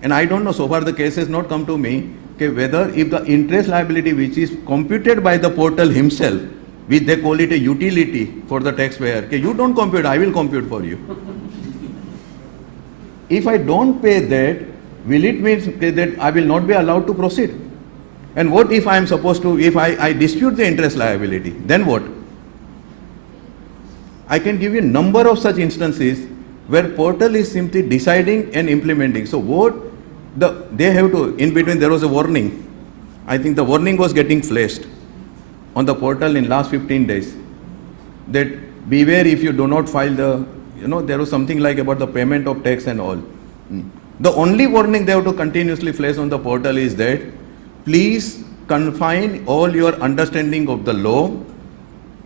And I don't know, so far the case has not come to me, whether if the interest liability which is computed by the portal himself, which they call it a utility for the taxpayer, you don't compute, I will compute for you. If I don't pay that, will it mean that I will not be allowed to proceed? And what if I am supposed to, if I dispute the interest liability, then what? I can give you a number of such instances where portal is simply deciding and implementing. So what they have to, in between there was a warning. I think the warning was getting flashed on the portal in last 15 days. That beware if you do not file the, there was something like about the payment of tax and all. The only warning they have to continuously flash on the portal is that please confine all your understanding of the law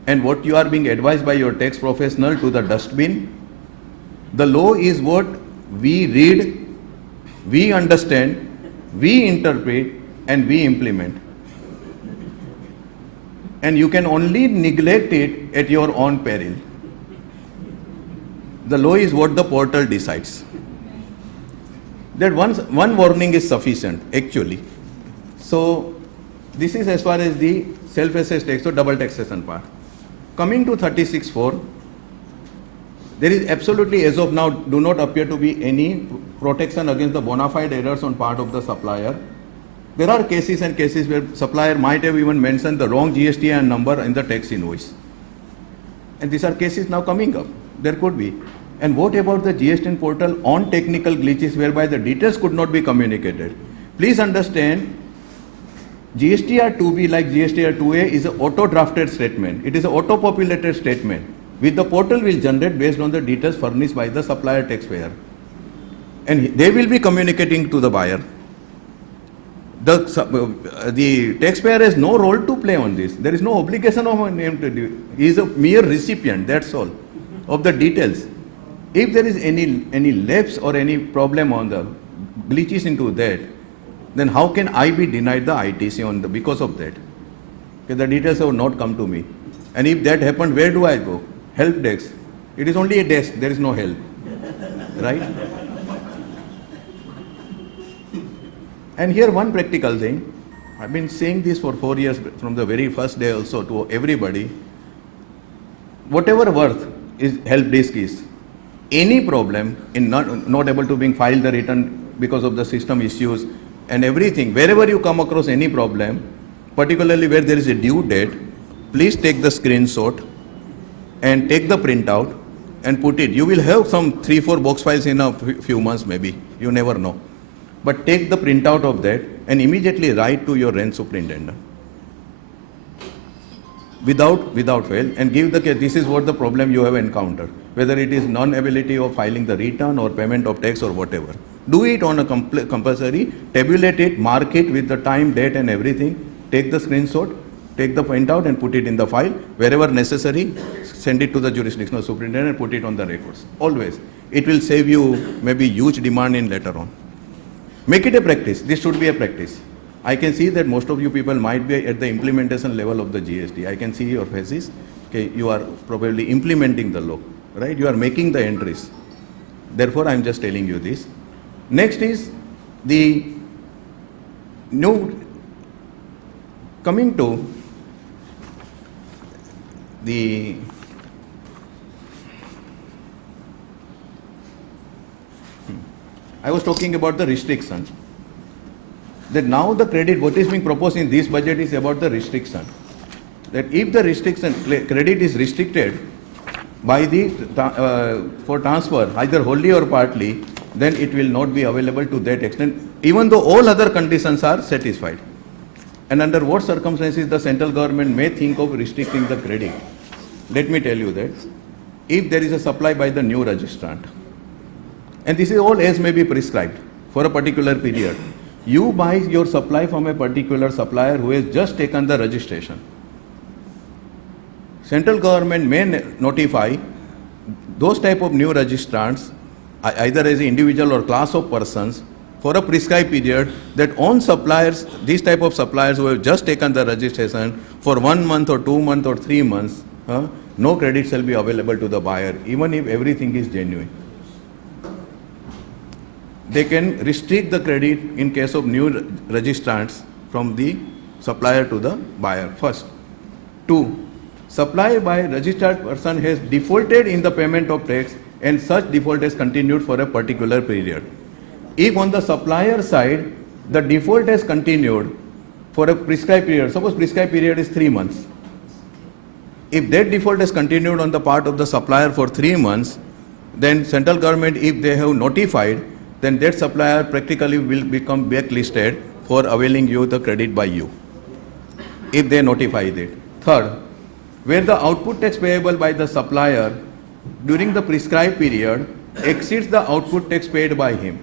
and what you are being advised by your tax professional to the dustbin. The law is what we read, we understand, we interpret, and we implement. And you can only neglect it at your own peril. The law is what the portal decides. That one warning is sufficient, actually. So, this is as far as the self-assessed tax or double taxation part. Coming to 36(4), there is absolutely, as of now, do not appear to be any protection against the bona fide errors on part of the supplier. There are cases and cases where supplier might have even mentioned the wrong GST and number in the tax invoice. And these are cases now coming up. There could be. And what about the GST portal on technical glitches whereby the details could not be communicated? Please understand, GSTR 2B like GSTR 2A is an auto-drafted statement. It is an auto-populated statement which the portal will generate based on the details furnished by the supplier taxpayer. And they will be communicating to the buyer. The taxpayer has no role to play on this. There is no obligation of him to do. He is a mere recipient, that's all, of the details. If there is any lapse or any problem on the glitches into that, then how can I be denied the ITC because of that? Because the details have not come to me. And if that happened, where do I go? Help desk. It is only a desk, there is no help. Right? And here one practical thing. I've been saying this for 4 years from the very first day also to everybody. Whatever worth is help desk is, any problem in not able to being filed the return because of the system issues and everything, wherever you come across any problem, particularly where there is a due date, please take the screenshot and take the printout and put it. You will have some 3-4 box files in a few months maybe, you never know. But take the printout of that and immediately write to your range superintendent. Without fail, and give the case, this is what the problem you have encountered, whether it is non-ability of filing the return or payment of tax or whatever. Do it on a compulsory, tabulate it, mark it with the time, date and everything, take the screenshot Take the printout and put it in the file. Wherever necessary, send it to the jurisdictional superintendent and put it on the records. Always. It will save you maybe huge demand in later on. Make it a practice. This should be a practice. I can see that most of you people might be at the implementation level of the GST. I can see your faces. Okay, you are probably implementing the law, right? You are making the entries. Therefore, I am just telling you this. Next is the new, coming to the I was talking about the restriction. That now the credit, what is being proposed in this budget is about the restriction. That if the restriction, credit is restricted by the, for transfer, either wholly or partly, then it will not be available to that extent, even though all other conditions are satisfied. And under what circumstances the central government may think of restricting the credit? Let me tell you that. If there is a supply by the new registrant, and this is all as may be prescribed for a particular period, you buy your supply from a particular supplier who has just taken the registration. Central government may notify those type of new registrants, either as an individual or class of persons, for a prescribed period, that on suppliers, these type of suppliers who have just taken the registration for 1 month or 2 months or 3 months, no credit shall be available to the buyer, even if everything is genuine. They can restrict the credit in case of new registrants from the supplier to the buyer. First. 2. Supply by registered person has defaulted in the payment of tax and such default has continued for a particular period. If on the supplier side, the default has continued for a prescribed period, suppose prescribed period is 3 months. If that default has continued on the part of the supplier for 3 months, then central government, if they have notified, then that supplier practically will become blacklisted for availing you the credit by you, if they notify it. Third, where the output tax payable by the supplier during the prescribed period exceeds the output tax paid by him.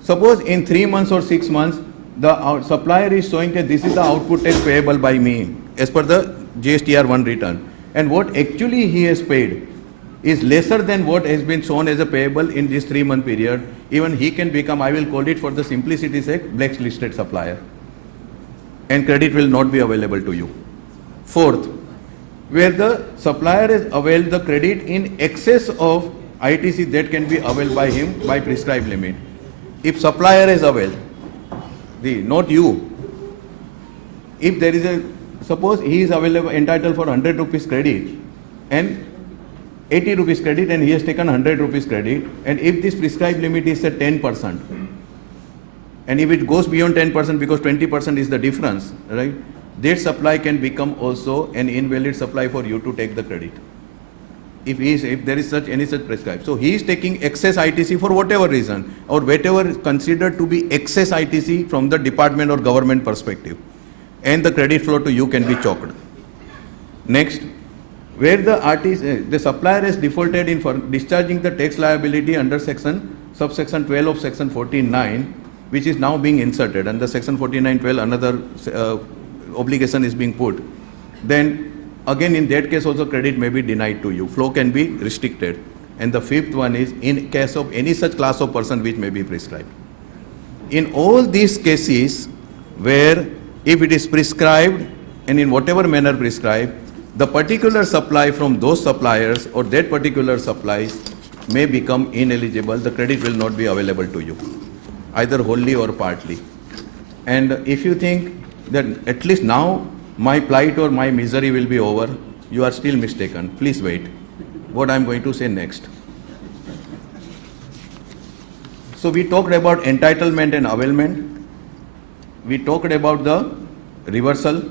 Suppose in 3 months or 6 months, the supplier is showing that this is the output tax payable by me as per the GSTR1 return, and what actually he has paid is lesser than what has been shown as a payable in this 3-month period, even he can become, I will call it for the simplicity's sake, blacklisted supplier, and credit will not be available to you. Fourth, where the supplier has availed the credit in excess of ITC that can be availed by him by prescribed limit. If supplier has availed, not you, if there is a, suppose he is available, entitled for 100 rupees credit and 80 rupees credit and he has taken 100 rupees credit, and if this prescribed limit is at 10%, and if it goes beyond 10% because 20% is the difference, right, that supply can become also an invalid supply for you to take the credit. If there is any such prescribed. So he is taking excess ITC for whatever reason, or whatever is considered to be excess ITC from the department or government perspective, and the credit flow to you can be choked. Next, where the supplier has defaulted in for discharging the tax liability under subsection 12 of section 14(9), which is now being inserted, and the section 49(12) another obligation is being put, then again in that case also credit may be denied to you, flow can be restricted. And the fifth one is in case of any such class of person which may be prescribed. In all these cases where if it is prescribed and in whatever manner prescribed, the particular supply from those suppliers or that particular supplies may become ineligible, the credit will not be available to you, either wholly or partly. And if you think that at least now my plight or my misery will be over, you are still mistaken. Please wait. What I am going to say next. So we talked about entitlement and availment. We talked about the reversal.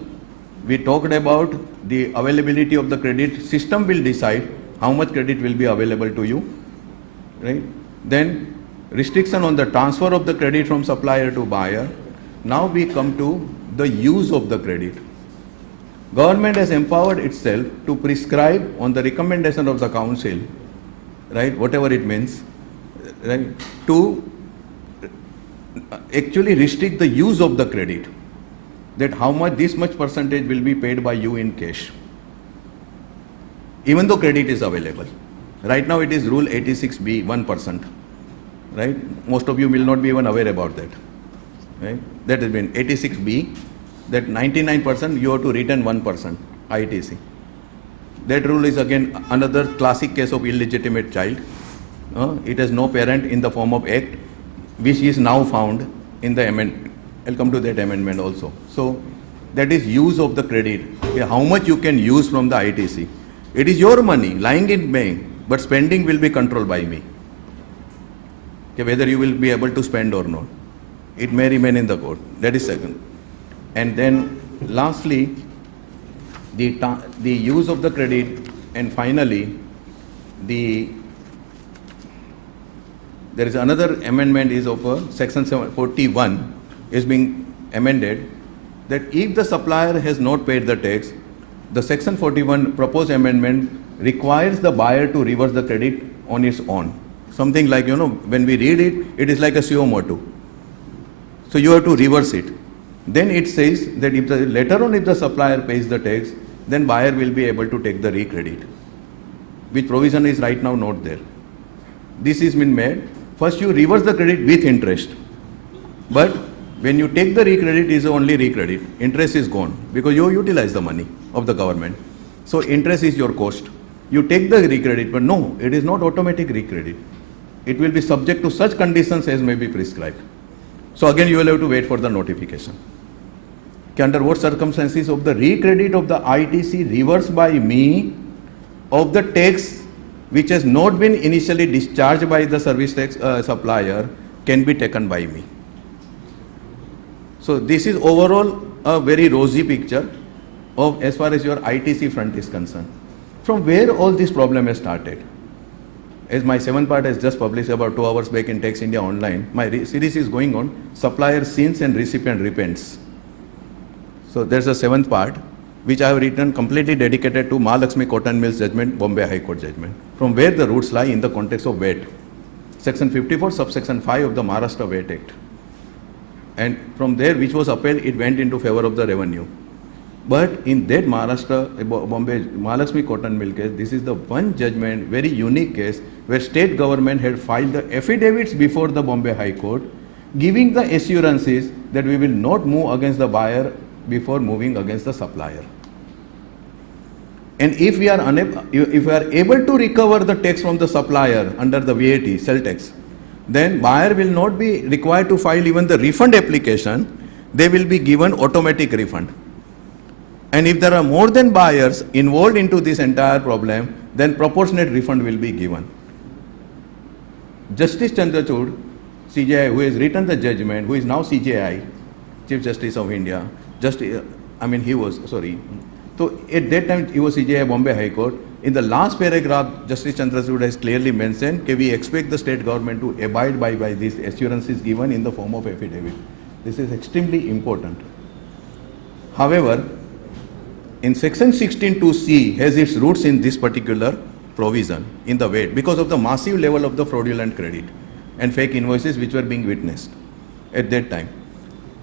We talked about the availability of the credit. System will decide how much credit will be available to you, right? Then restriction on the transfer of the credit from supplier to buyer. Now we come to the use of the credit. Government has empowered itself to prescribe on the recommendation of the council, right, whatever it means, right, to actually restrict the use of the credit. that how much, this much percentage will be paid by you in cash, even though credit is available. Right now it is rule 86B, 1%. Right? Most of you will not be even aware about that. Right? That has been 86B, that 99% you have to return 1% ITC. That rule is again another classic case of illegitimate child. It has no parent in the form of act, which is now found in the amendment. I'll come to that amendment also. So that is use of the credit. Okay, how much you can use from the ITC. It is your money lying in bank, but spending will be controlled by me. Okay, whether you will be able to spend or not. It may remain in the court. That is second. And then lastly, the use of the credit, and finally, there is another amendment is of section 41 is being amended, that if the supplier has not paid the tax, the section 41 proposed amendment requires the buyer to reverse the credit on its own. Something like, when we read it, it is like a suo motu. So you have to reverse it. Then it says that if later on if the supplier pays the tax, then buyer will be able to take the recredit, which provision is right now not there. This has been made. First you reverse the credit with interest, but when you take the recredit, it is only recredit. Interest is gone because you utilize the money of the government. So interest is your cost. You take the recredit, but no, it is not automatic recredit. It will be subject to such conditions as may be prescribed. So again, you will have to wait for the notification. Under what circumstances of the recredit of the ITC reversed by me of the tax which has not been initially discharged by the service tax supplier can be taken by me. So this is overall a very rosy picture of as far as your ITC front is concerned. From where all this problem has started? As my 7th part has just published about 2 hours back in Tax India Online, my series is going on supplier sins and recipient repents. So there's a 7th part which I have written completely dedicated to Mahalakshmi Cotton Mills judgment, Bombay High Court judgment, from where the roots lie in the context of VAT. Section 54, subsection 5 of the Maharashtra VAT Act. And from there, which was upheld, it went into favor of the revenue. But in that Bombay Mahalakshmi Cotton Mill case, this is the one judgment, very unique case, where state government had filed the affidavits before the Bombay High Court, giving the assurances that we will not move against the buyer before moving against the supplier. And if we are able to recover the tax from the supplier under the VAT, sell tax, then buyer will not be required to file even the refund application. They will be given automatic refund. And if there are more than buyers involved into this entire problem, then proportionate refund will be given. Justice Chandrachud, CJI, who has written the judgment, who is now CJI, Chief Justice of India, So at that time he was CJI Bombay High Court. In the last paragraph, Justice Chandrachud has clearly mentioned that we expect the state government to abide by these assurances given in the form of affidavit. This is extremely important. However, in section 16(2)(c) has its roots in this particular provision in the VAT because of the massive level of the fraudulent credit and fake invoices which were being witnessed at that time.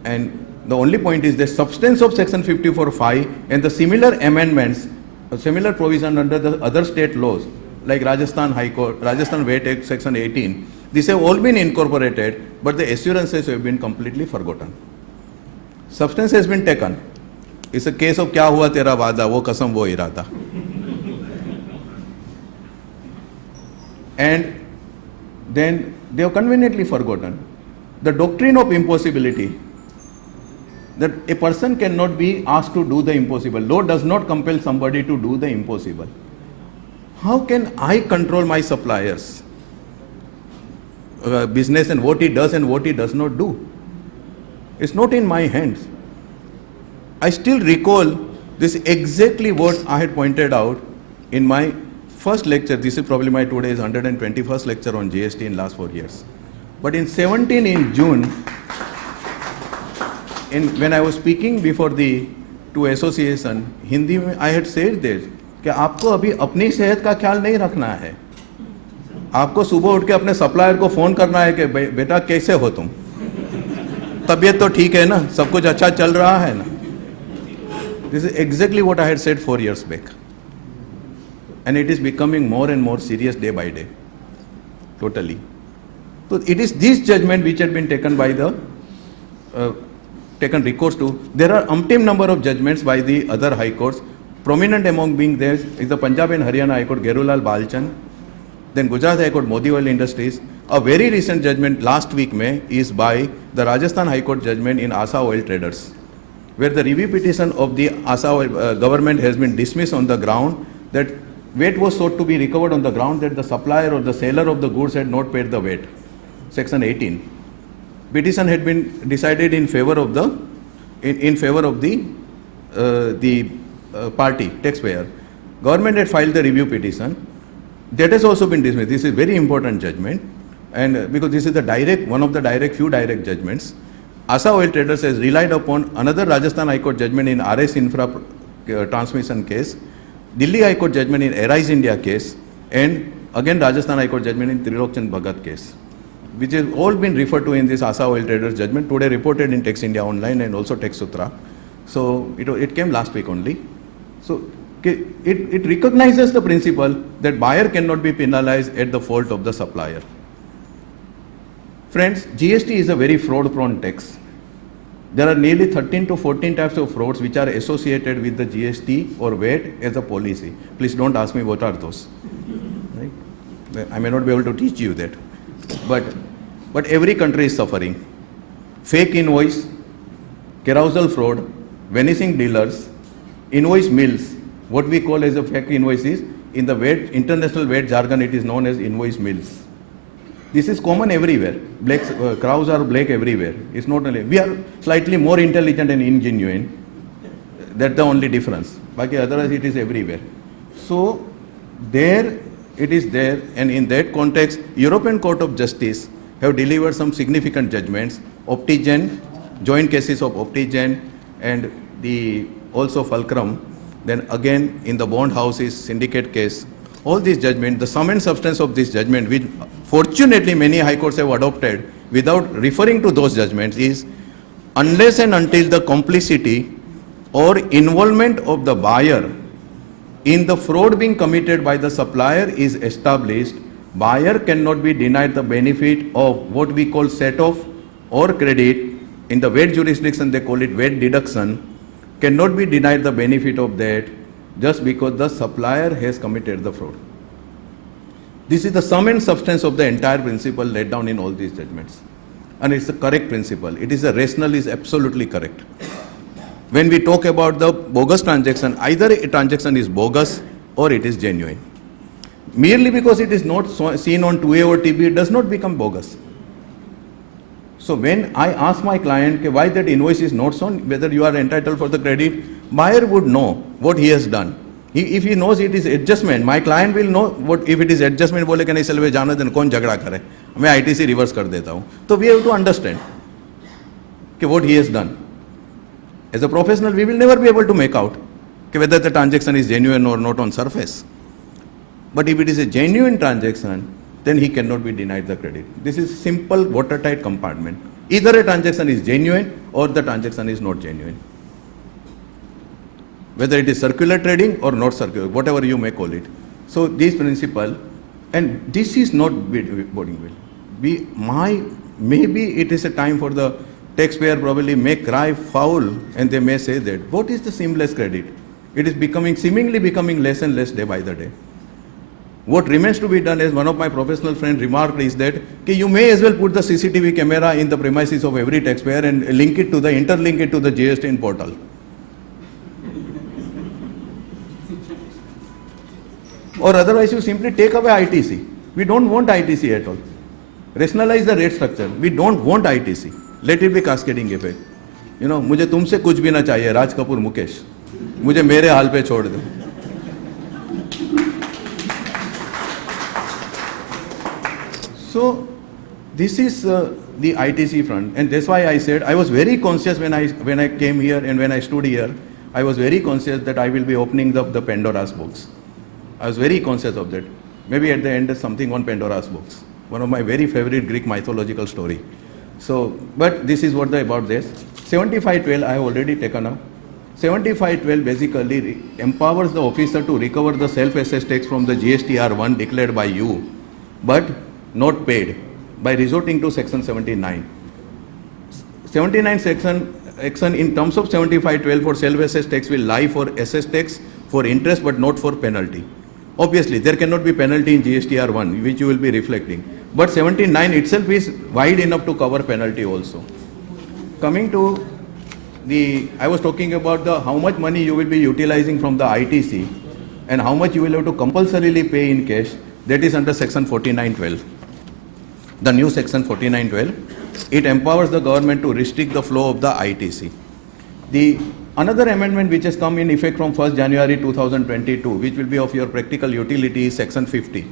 And the only point is the substance of section 54(5) and the similar amendments, a similar provision under the other state laws like Rajasthan High Court, Rajasthan VAT Act section 18, these have all been incorporated, but the assurances have been completely forgotten. Substance has been taken. It's a case of kya hua tera wada, wo kasam wo irada. And then they have conveniently forgotten the doctrine of impossibility, that a person cannot be asked to do the impossible. Law does not compel somebody to do the impossible. How can I control my supplier's business and what he does and what he does not do? It's not in my hands. I still recall this exactly what I had pointed out in my first lecture. This is probably my today's 121st lecture on GST in last 4 years. But in 17 in June, when I was speaking before the two association, Hindi में I had said this कि आपको अभी अपनी सेहत का ख्याल नहीं रखना है. आपको सुबह उठ के अपने सप्लायर को फ़ोन करना है कि बेटा कैसे हो तुम, तबीयत तो ठीक है ना, सब कुछ अच्छा चल रहा है ना. This is exactly what I had said 4 years back. And it is becoming more and more serious day by day. Totally. So it is this judgment which had been taken by the, taken recourse to. There are umpteen number of judgments by the other high courts. Prominent among being there is the Punjab and Haryana High Court, Gerulal Balchan. Then Gujarat High Court, Modi Oil Industries. A very recent judgment last week May is by the Rajasthan High Court judgment in Asa Oil Traders, where the review petition of the Asa Oil government has been dismissed on the ground that weight was sought to be recovered on the ground that the supplier or the seller of the goods had not paid the weight. Section 18. Petition had been decided in favor of the party, taxpayer. Government had filed the review petition. That has also been dismissed. This is very important judgment, and because this is the one of the few direct judgments. Asa Oil Traders has relied upon another Rajasthan High Court judgment in RS Infra transmission case, Delhi High Court judgment in Arise India case, and again Rajasthan High Court judgment in Trilokchan Bhagat case, which has all been referred to in this Asa Oil Traders judgment, today reported in Tax India Online and also Tax Sutra. So it came last week only. So it recognizes the principle that buyer cannot be penalized at the fault of the supplier. Friends, GST is a very fraud-prone tax. There are nearly 13 to 14 types of frauds which are associated with the GST or VAT as a policy. Please don't ask me what are those. Right? I may not be able to teach you that. But every country is suffering. Fake invoice, carousel fraud, vanishing dealers, invoice mills. What we call as a fake invoice is, in the VAT, international VAT jargon, it is known as invoice mills. This is common everywhere. Crows are black everywhere. It's not only, we are slightly more intelligent and ingenuine. That's the only difference. But otherwise it is everywhere. So there it is there, and in that context, European Court of Justice have delivered some significant judgments. Optigen, joint cases of Optigen and also Fulcrum. Then again in the bond houses syndicate case. All these judgments, the sum and substance of this judgment, which fortunately many high courts have adopted without referring to those judgments, is unless and until the complicity or involvement of the buyer in the fraud being committed by the supplier is established, buyer cannot be denied the benefit of what we call set-off or credit. In the VAT jurisdiction they call it VAT deduction, cannot be denied the benefit of that just because the supplier has committed the fraud. This is the sum and substance of the entire principle laid down in all these judgments. And it's the correct principle. It is rational, is absolutely correct. When we talk about the bogus transaction, either a transaction is bogus or it is genuine. Merely because it is not seen on 2A or TB, it does not become bogus. So when I ask my client why that invoice is not shown, whether you are entitled for the credit, buyer would know what he has done. If he knows it is adjustment, my client will know what if it is adjustment. बोले कि नहीं चलवे जाना then कौन झगड़ा करे, मैं ITC reverse कर देता हूँ. तो we have to understand कि what he has done. As a professional, we will never be able to make out whether the transaction is genuine or not on surface. But if it is a genuine transaction, then he cannot be denied the credit. This is simple watertight compartment. Either a transaction is genuine or the transaction is not genuine. Whether it is circular trading or not circular, whatever you may call it. So this principle, and this is not boding well. Maybe it is a time for the taxpayer probably may cry foul and they may say that, what is the seamless credit? It is seemingly becoming less and less day by the day. What remains to be done, as one of my professional friends remarked, is that you may as well put the CCTV camera in the premises of every taxpayer and interlink it to the GST portal. Or otherwise you simply take away ITC. We don't want ITC at all. Rationalize the rate structure. We don't want ITC. Let it be cascading effect. मुझे तुमसे कुछ भी ना चाहिए, राज कपूर मुकेश. मुझे मेरे हाल पे छोड़ दो. So this is the ITC front, and that's why I said I was very conscious when I came here and when I stood here. I was very conscious that I will be opening the Pandora's box. I was very conscious of that. Maybe at the end something on Pandora's box. One of my very favorite Greek mythological story. So, but this is what about this. 7512 I have already taken up. 7512 basically empowers the officer to recover the self-assessed tax from the GSTR1 declared by you, but not paid, by resorting to section 79. 79 section in terms of 7512 for self-assessed tax will lie for assessed tax for interest but not for penalty. Obviously, there cannot be penalty in GSTR1, which you will be reflecting. But 79 itself is wide enough to cover penalty also. Coming to I was talking about how much money you will be utilizing from the ITC and how much you will have to compulsorily pay in cash. That is under section 4912. The new section 4912, it empowers the government to restrict the flow of the ITC. Another amendment which has come in effect from 1st January 2022, which will be of your practical utility, is section 50.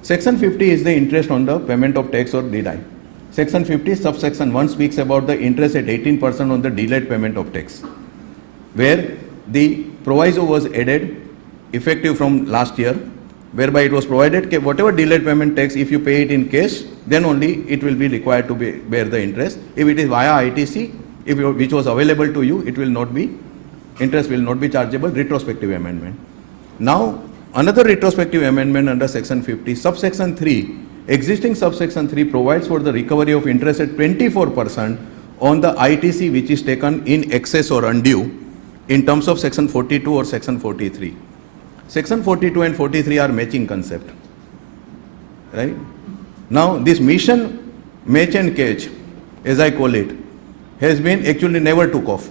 Section 50 is the interest on the payment of tax or deduct. Section 50 subsection 1 speaks about the interest at 18% on the delayed payment of tax, where the proviso was added effective from last year, whereby it was provided that whatever delayed payment tax, if you pay it in cash, then only it will be required to bear the interest. If it is via ITC, which was available to you, it will not be, interest will not be chargeable. Retrospective amendment. Now, another retrospective amendment under section 50, subsection 3, existing subsection 3 provides for the recovery of interest at 24% on the ITC which is taken in excess or undue in terms of section 42 or section 43. Section 42 and 43 are matching concept, right? Now, this mission match and catch, as I call it, has been actually never took off.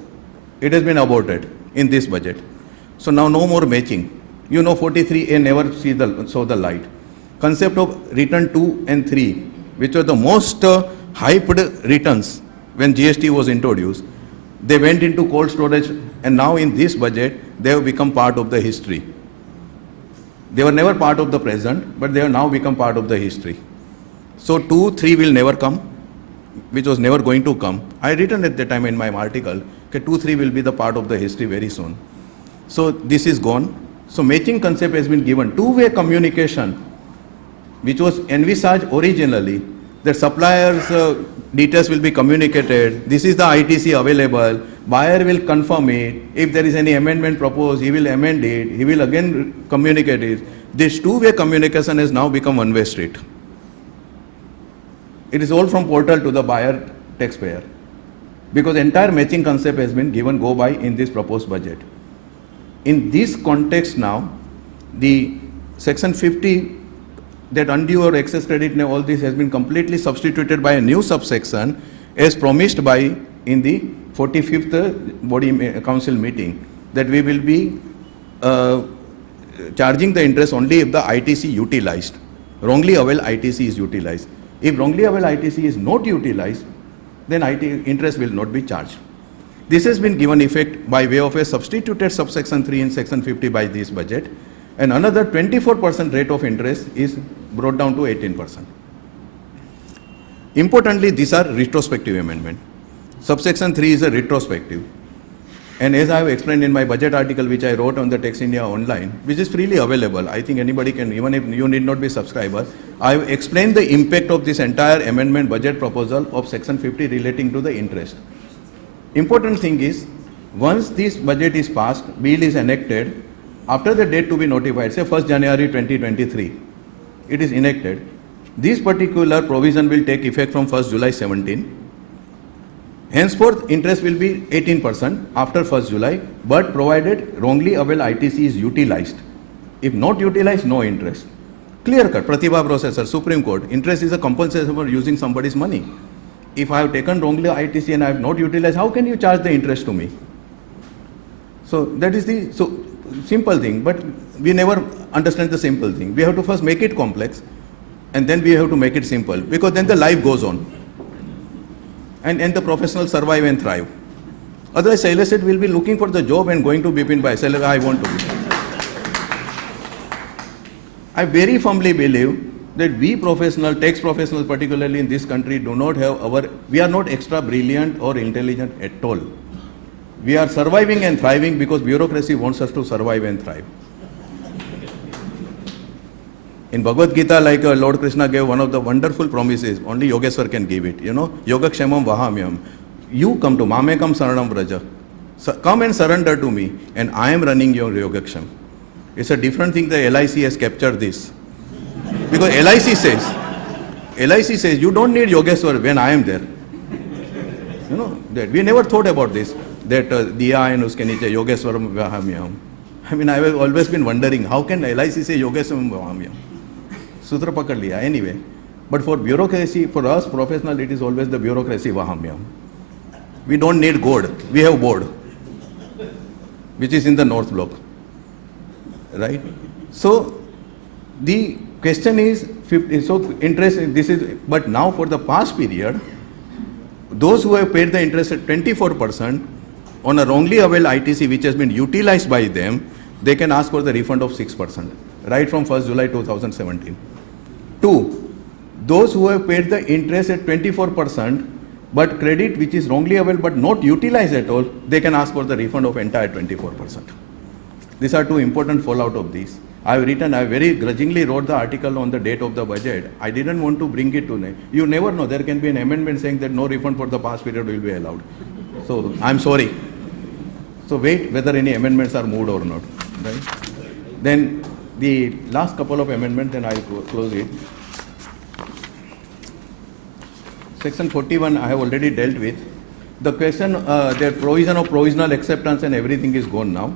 It has been aborted in this budget. So now no more matching. You know 43A never saw the light. Concept of return 2 and 3, which were the most hyped returns when GST was introduced, they went into cold storage, and now in this budget, they have become part of the history. They were never part of the present, but they have now become part of the history. So 2, 3 will never come, which was never going to come. I written at the time in my article, that 2, 3 will be the part of the history very soon. So this is gone. So matching concept has been given. Two-way communication, which was envisaged originally, that suppliers' details will be communicated. This is the ITC available. Buyer will confirm it. If there is any amendment proposed, he will amend it. He will again communicate it. This two-way communication has now become one-way street. It is all from portal to the buyer taxpayer, because entire matching concept has been given go by in this proposed budget. In this context now, the section 50, that undue or excess credit and all this has been completely substituted by a new subsection as promised by in the 45th body council meeting, that we will be charging the interest only if the ITC utilized. Wrongly availed ITC is utilized. If wrongly availed ITC is not utilized, then interest will not be charged. This has been given effect by way of a substituted subsection 3 in section 50 by this budget, and another 24% rate of interest is brought down to 18%. Importantly, these are retrospective amendment. Subsection 3 is a retrospective. And as I have explained in my budget article, which I wrote on the Tax India online, which is freely available, I think anybody can, even if you need not be subscriber, I have explained the impact of this entire amendment budget proposal of section 50 relating to the interest. Important thing is, once this budget is passed, bill is enacted, after the date to be notified, say 1st January 2023, it is enacted, this particular provision will take effect from 1st July 17. Henceforth, interest will be 18% after 1st July, but provided wrongly availed ITC is utilized. If not utilized, no interest. Clear cut, Pratibha processor, Supreme Court, interest is a compensation for using somebody's money. If I have taken wrongly ITC and I have not utilized, how can you charge the interest to me? So that is the simple thing, but we never understand the simple thing. We have to first make it complex, and then we have to make it simple, because then the life goes on. And the professionals survive and thrive. Otherwise, Shailesh said, will be looking for the job and going to Bipin Bhai. Shailesh, I want to be. I very firmly believe that we professionals, tax professionals particularly in this country, do not have we are not extra brilliant or intelligent at all. We are surviving and thriving because bureaucracy wants us to survive and thrive. In Bhagavad Gita, like Lord Krishna gave one of the wonderful promises, only Yogeshwar can give it, Yoga Kshemam Vahamyam. You come to Mamekam Saranam Vraja. come and surrender to me, and I am running your yogaksham. It's a different thing that LIC has captured this. Because LIC says, you don't need Yogeshwar when I am there. You know, that we never thought about this, that diya and uske niche Yogeshwaram Vahamyam. I mean, I have always been wondering, how can LIC say Yogeshwaram Vahamyam? Sutra pakad liya. Anyway, but for bureaucracy, for us professional, it is always the bureaucracy Vahamyam. We don't need God, we have board, which is in the North Block. Right? So, the question is, so interest, this is, but now for the past period, those who have paid the interest at 24% on a wrongly availed ITC which has been utilized by them, they can ask for the refund of 6%, right from 1st July 2017. 2, those who have paid the interest at 24%, but credit which is wrongly availed but not utilized at all, they can ask for the refund of entire 24%. These are two important fallout of these. I very grudgingly wrote the article on the date of the budget. I didn't want to bring it to, you never know, there can be an amendment saying that no refund for the past period will be allowed. So, I'm sorry. So, wait whether any amendments are moved or not. Right? Then, the last couple of amendments, then I'll close it. Section 41 I have already dealt with. The question, the provision of provisional acceptance and everything is gone now.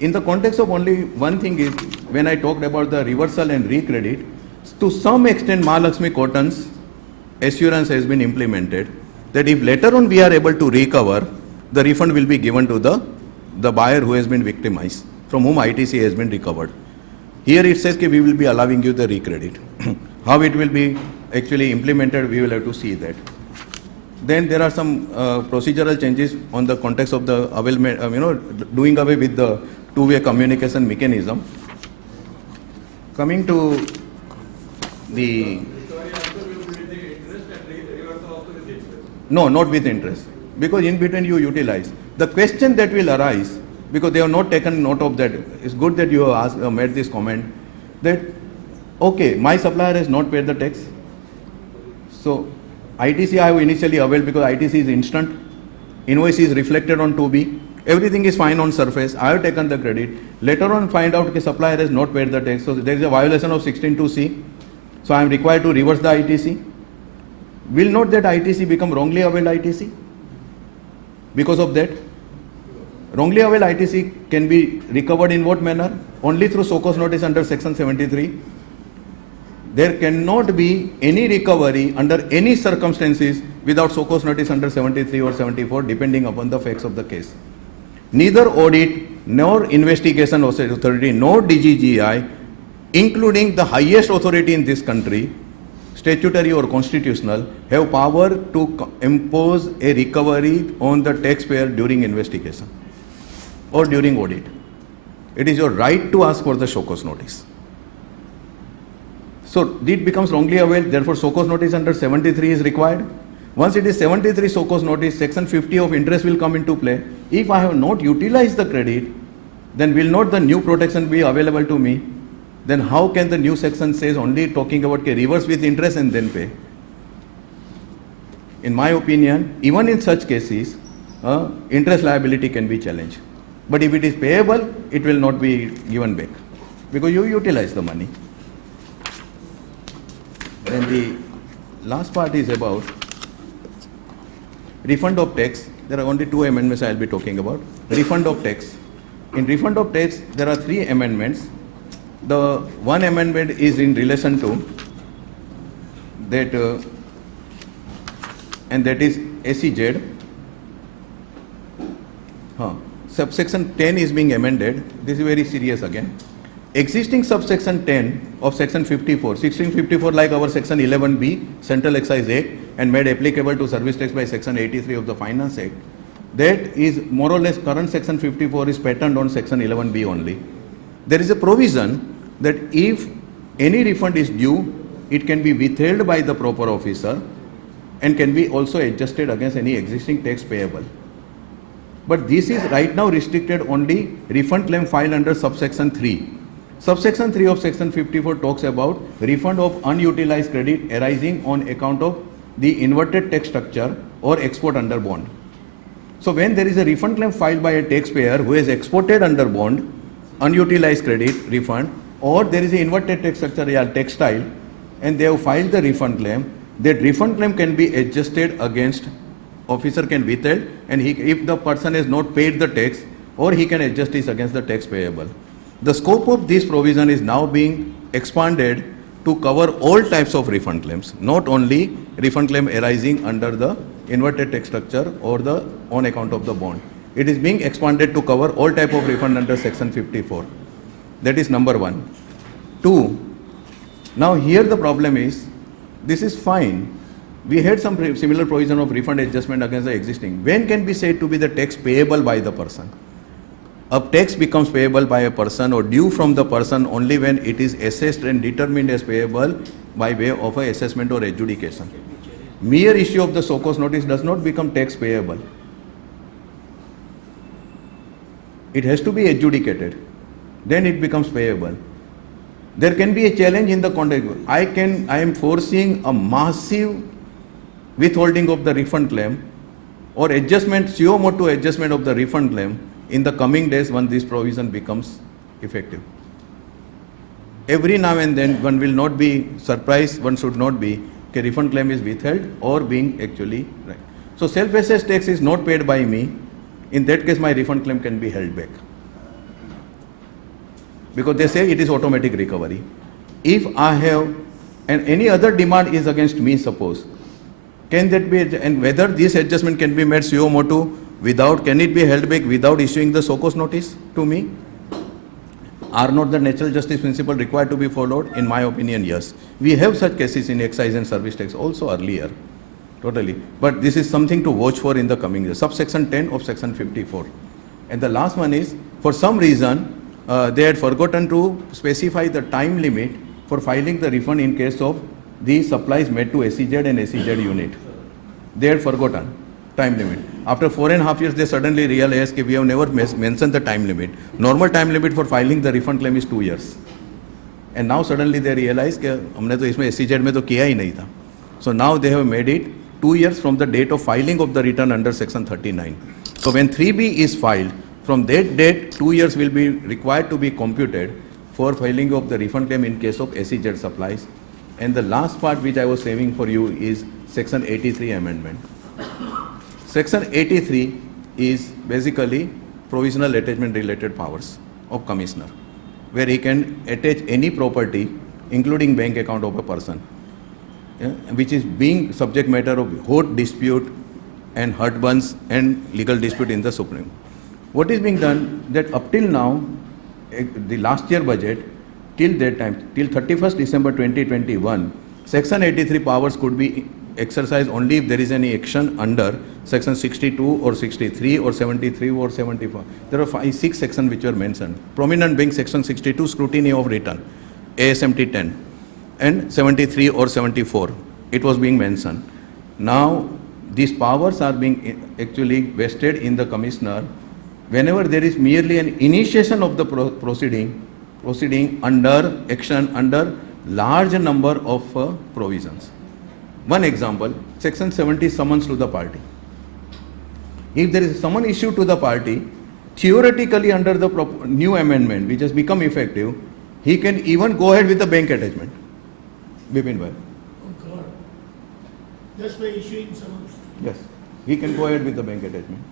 In the context of only one thing is, when I talked about the reversal and recredit, to some extent Mahalakshmi Cotton's assurance has been implemented that if later on we are able to recover, the refund will be given to the buyer who has been victimized, from whom ITC has been recovered. Here it says that we will be allowing you the recredit. How it will be actually implemented, we will have to see that. Then there are some procedural changes on the context of the doing away with the two-way communication mechanism. Coming to the... No, not with interest. Because in between you utilize. The question that will arise, because they have not taken note of that, it's good that you have made this comment, that, okay, my supplier has not paid the tax. So, ITC I have initially availed because ITC is instant. Invoice is reflected on 2B. Everything is fine on surface. I have taken the credit. Later on find out that supplier has not paid the tax. So there is a violation of 16(2)(c). So I am required to reverse the ITC. Will not that ITC become wrongly availed ITC? Because of that? Wrongly availed ITC can be recovered in what manner? Only through SOCOS notice under section 73. There cannot be any recovery under any circumstances without SOCOS notice under 73 or 74, depending upon the facts of the case. Neither audit nor investigation authority nor DGGI, including the highest authority in this country, statutory or constitutional, have power to impose a recovery on the taxpayer during investigation or during audit. It is your right to ask for the SOCOS notice. So it becomes wrongly availed, therefore SOCOS notice under 73 is required. Once it is 73 SOCOS notice, section 50 of interest will come into play. If I have not utilized the credit, then will not the new protection be available to me? Then how can the new section says only talking about reverse with interest and then pay? In my opinion, even in such cases, interest liability can be challenged. But if it is payable, it will not be given back because you utilize the money. Then the last part is about refund of tax. There are only two amendments I will be talking about. Refund of tax. In refund of tax, there are three amendments. The one amendment is in relation to that, and that is SEZ. Subsection 10 is being amended. This is very serious again. Existing subsection 10 of section 54, 1654 like our section 11B, Central Excise Act, and made applicable to service tax by section 83 of the Finance Act, that is more or less current section 54 is patterned on section 11B only. There is a provision that if any refund is due, it can be withheld by the proper officer and can be also adjusted against any existing tax payable. But this is right now restricted only refund claim filed under subsection 3. Subsection 3 of section 54 talks about refund of unutilized credit arising on account of the inverted tax structure or export under bond. So when there is a refund claim filed by a taxpayer who has exported under bond, unutilized credit refund, or there is an inverted tax structure or textile, and they have filed the refund claim, that refund claim can be adjusted against, officer can withhold, and if the person has not paid the tax, or he can adjust this against the tax payable. The scope of this provision is now being expanded to cover all types of refund claims, not only refund claim arising under the inverted tax structure or the on account of the bond. It is being expanded to cover all type of refund under section 54. That is number one. Two, now here the problem is, this is fine. We had some similar provision of refund adjustment against the existing. When can be said to be the tax payable by the person? A tax becomes payable by a person or due from the person only when it is assessed and determined as payable by way of a assessment or adjudication. Mere issue of the so-cause notice does not become tax payable. It has to be adjudicated. Then it becomes payable. There can be a challenge in the context. I am foreseeing a massive withholding of the refund claim or adjustment, suo motu adjustment of the refund claim in the coming days when this provision becomes effective. Every now and then one will not be surprised, one should not be, that refund claim is withheld or being actually right. So self-assessed tax is not paid by me. In that case, my refund claim can be held back. Because they say it is automatic recovery. If I have, and any other demand is against me, suppose, can that be, and whether this adjustment can be made suo motu without, can it be held back without issuing the so-cause notice to me? Are not the natural justice principle required to be followed? In my opinion, yes. We have such cases in excise and service tax also earlier. Totally. But this is something to watch for in the coming years. Subsection 10 of section 54. And the last one is, for some reason, they had forgotten to specify the time limit for filing the refund in case of the supplies made to SEZ and SEZ unit. They had forgotten time limit. After 4.5 years, they suddenly realized that we have never mentioned the time limit. Normal time limit for filing the refund claim is 2 years. And now suddenly they realize that हमने तो इसमें SEZ में तो किया ही नहीं था. So now they have made it 2 years from the date of filing of the return under section 39. So when 3B is filed, from that date 2 years will be required to be computed for filing of the refund claim in case of SEZ supplies. And the last part which I was saving for you is section 83 amendment. Section 83 is basically provisional attachment related powers of commissioner, where he can attach any property including bank account of a person, which is being subject matter of hot dispute and heartburns and legal dispute in the Supreme. What is being done, that up till now, the last year budget, till that time, till 31st December 2021, section 83 powers could be exercised only if there is any action under section 62 or 63 or 73 or 74. There are 6 sections which were mentioned. Prominent being section 62, scrutiny of return, ASMT 10, and 73 or 74. It was being mentioned. Now, these powers are being actually vested in the commissioner whenever there is merely an initiation of the proceeding under action under large number of provisions. One example, section 70 summons to the party. If there is a summon issued to the party, theoretically under the new amendment which has become effective, he can even go ahead with the bank attachment. Bipin bhai. Oh God. Just by issuing summons. Yes, he can go ahead with the bank attachment.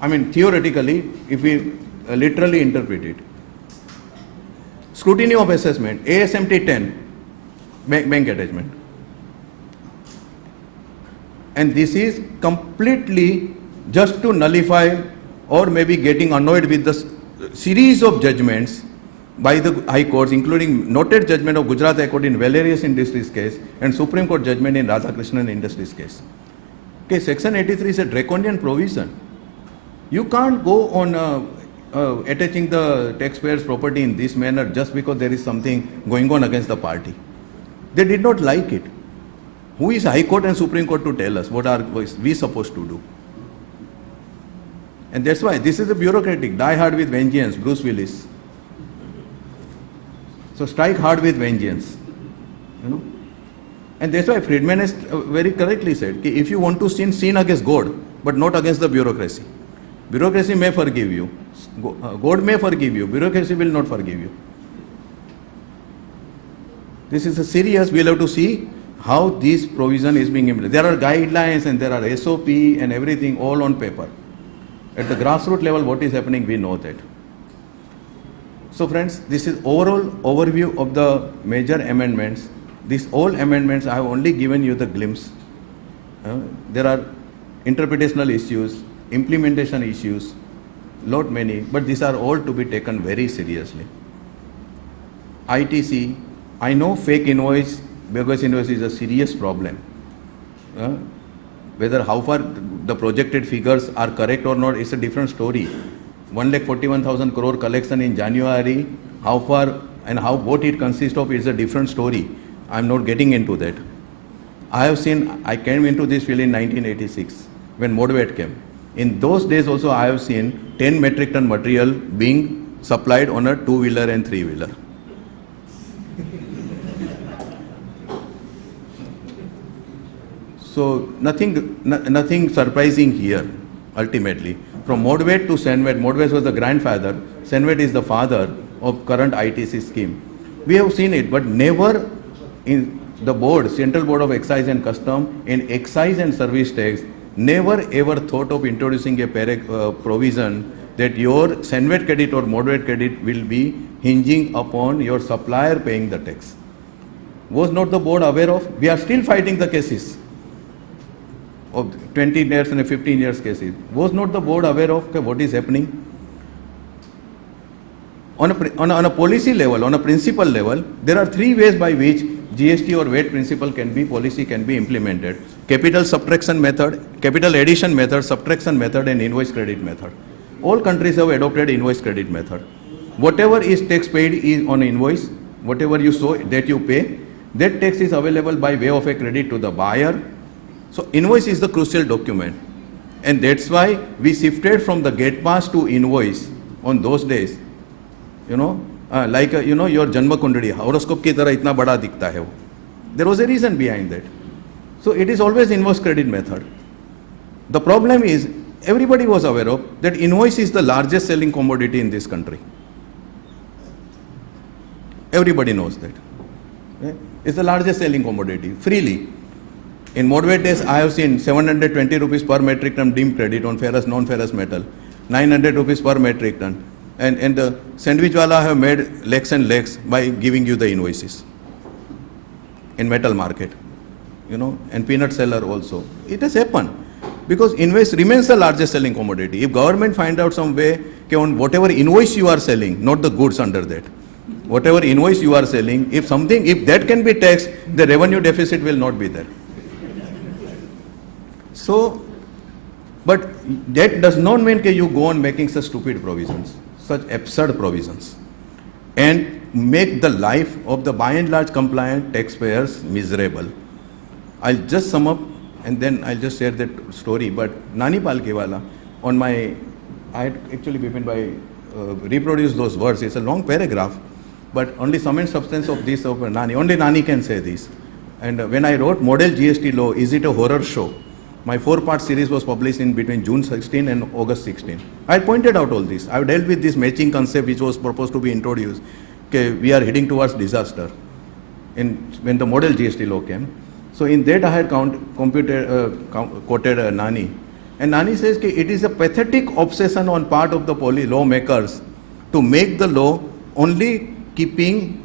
I mean, theoretically, if we literally interpret it. Scrutiny of assessment, ASMT 10, bank attachment. And this is completely just to nullify or maybe getting annoyed with the series of judgments by the High Courts, including noted judgment of Gujarat High Court in Valerius Industries case and Supreme Court judgment in Radhakrishnan Industries case. Okay, section 83 is a draconian provision. You can't go on attaching the taxpayer's property in this manner just because there is something going on against the party. They did not like it. Who is High Court and Supreme Court to tell us what are we supposed to do? And that's why this is a bureaucratic, die hard with vengeance, Bruce Willis. So strike hard with vengeance, you know. And that's why Friedman has very correctly said, if you want to sin, sin against God, but not against the bureaucracy. Bureaucracy may forgive you. God may forgive you. Bureaucracy will not forgive you. This is a serious, we'll have to see how this provision is being implemented. There are guidelines and there are SOP and everything all on paper. At the grassroots level, what is happening, we know that. So friends, this is overall overview of the major amendments. These all amendments, I have only given you the glimpse. There are interpretational issues, implementation issues, lot many, but these are all to be taken very seriously. ITC, I know fake invoice, bogus invoice is a serious problem. Whether how far the projected figures are correct or not is a different story. 1,41,000 crore collection in January, how far and how what it consists of is a different story. I am not getting into that. I came into this field in 1986 when Modvet came. In those days also I have seen 10 metric ton material being supplied on a two-wheeler and three-wheeler. So nothing surprising here ultimately. From Modvet to Senvet, Modvet was the grandfather, Senvet is the father of current ITC scheme. We have seen it, but never in the board, Central Board of Excise and Custom, in excise and service tax, never ever thought of introducing a provision that your Senvet credit or Modvet credit will be hinging upon your supplier paying the tax. Was not the board aware of? We are still fighting the cases of 20 years and 15 years cases. Was not the board aware of what is happening? On a policy level, on a principle level, there are three ways by which GST or VAT principle policy can be implemented. Capital subtraction method, capital addition method, subtraction method and invoice credit method. All countries have adopted invoice credit method. Whatever is tax paid is on invoice, whatever you show that you pay, that tax is available by way of a credit to the buyer. So invoice is the crucial document, and that's why we shifted from the gate pass to invoice on those days. Your Janma Kundali, horoscope ki tarah itna bada dikhta hai wo. There was a reason behind that. So it is always invoice credit method. The problem is everybody was aware of that invoice is the largest selling commodity in this country. Everybody knows that. Okay? It's the largest selling commodity freely. In Modvet days, I have seen 720 rupees per metric ton deemed credit on ferrous, non-ferrous metal, 900 rupees per metric ton. And the sandwich wala have made legs and legs by giving you the invoices in metal market, and peanut seller also. It has happened because invoice remains the largest selling commodity. If government find out some way, on whatever invoice you are selling, not the goods under that, whatever invoice you are selling, if that can be taxed, the revenue deficit will not be there. So, but that does not mean that you go on making such stupid provisions, such absurd provisions, and make the life of the by and large compliant taxpayers miserable. I'll just sum up and then I'll just share that story. But Nani Palkewala, I had actually Bipin Bhai reproduced those words. It's a long paragraph, but only sum and substance of this of Nani. Only Nani can say this. And when I wrote Model GST Law, Is It a Horror Show? My 4-part series was published in between June 16 and August 16. I pointed out all this. I've dealt with this matching concept which was proposed to be introduced. Okay, we are heading towards disaster when the model GST law came. So in that I had quoted Nani. And Nani says that it is a pathetic obsession on part of the lawmakers to make the law only keeping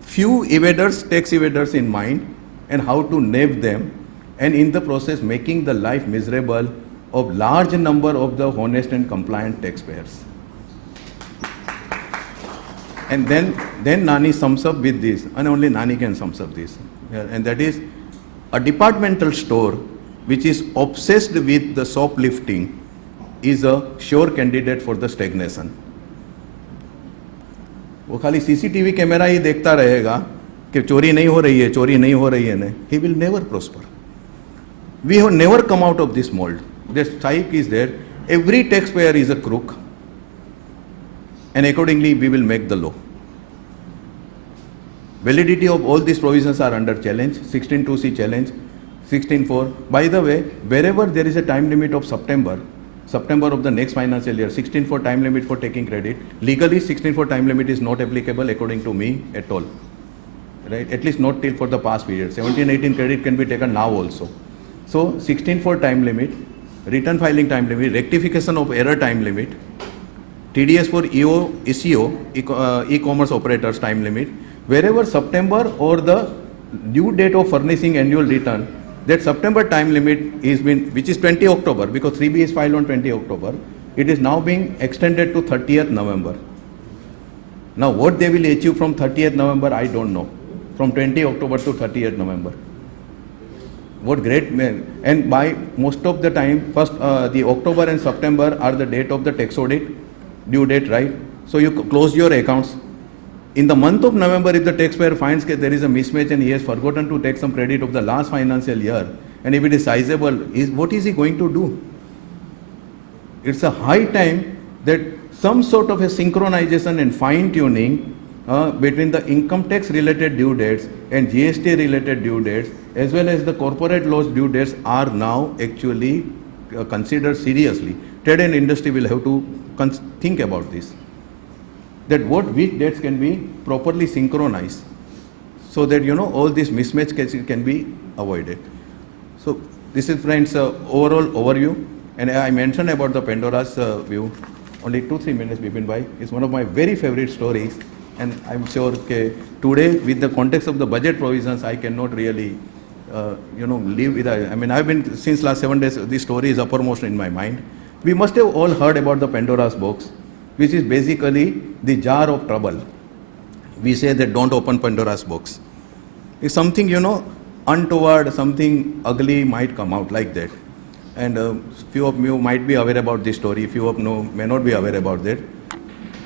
few evaders, tax evaders in mind and how to nab them, and in the process making the life miserable of large number of the honest and compliant taxpayers. And then Nani sums up with this, and only Nani can sums up this, and that is a departmental store which is obsessed with the shoplifting is a sure candidate for the stagnation. वो खाली CCTV camera ही देखता रहेगा कि चोरी नहीं हो रही है, चोरी नहीं हो रही है, नहीं. He will never prosper. We have never come out of this mold. The psyche is there. Every taxpayer is a crook, and accordingly we will make the law. Validity of all these provisions are under challenge. 16(2)(c) challenge, 16(4). By the way, wherever there is a time limit of September, September of the next financial year, 16 for time limit for taking credit. Legally, 16 for time limit is not applicable according to me at all. Right? At least not till for the past period. 17, 18 credit can be taken now also. So 16 for time limit, return filing time limit, rectification of error time limit, TDS for ECO, e-commerce operators time limit. Wherever September or the due date of furnishing annual return, that September time limit is been, which is 20 October, because 3B is filed on 20 October, it is now being extended to 30th November. Now what they will achieve from 30th November, I don't know. From 20 October to 30th November. What great men. And by most of the time, first the October and September are the date of the tax audit, due date, right? So you close your accounts. In the month of November, if the taxpayer finds that there is a mismatch and he has forgotten to take some credit of the last financial year, and if it is sizable, what is he going to do? It's a high time that some sort of a synchronization and fine-tuning between the income tax related due dates and GST related due dates, as well as the corporate laws due dates, are now actually considered seriously. Trade and industry will have to think about this. That which dates can be properly synchronized, so that all this mismatch can be avoided. So this is, friends, overall overview. And I mentioned about the Pandora's view. Only 2-3 minutes, Bipin bhai. It's one of my very favorite stories. And I'm sure today, with the context of the budget provisions, I cannot really, live with it. I mean, I've been, since last 7 days, this story is uppermost in my mind. We must have all heard about the Pandora's box, which is basically the jar of trouble. We say that don't open Pandora's box. If something, untoward, something ugly might come out like that. And few of you might be aware about this story, few of you may not be aware about that.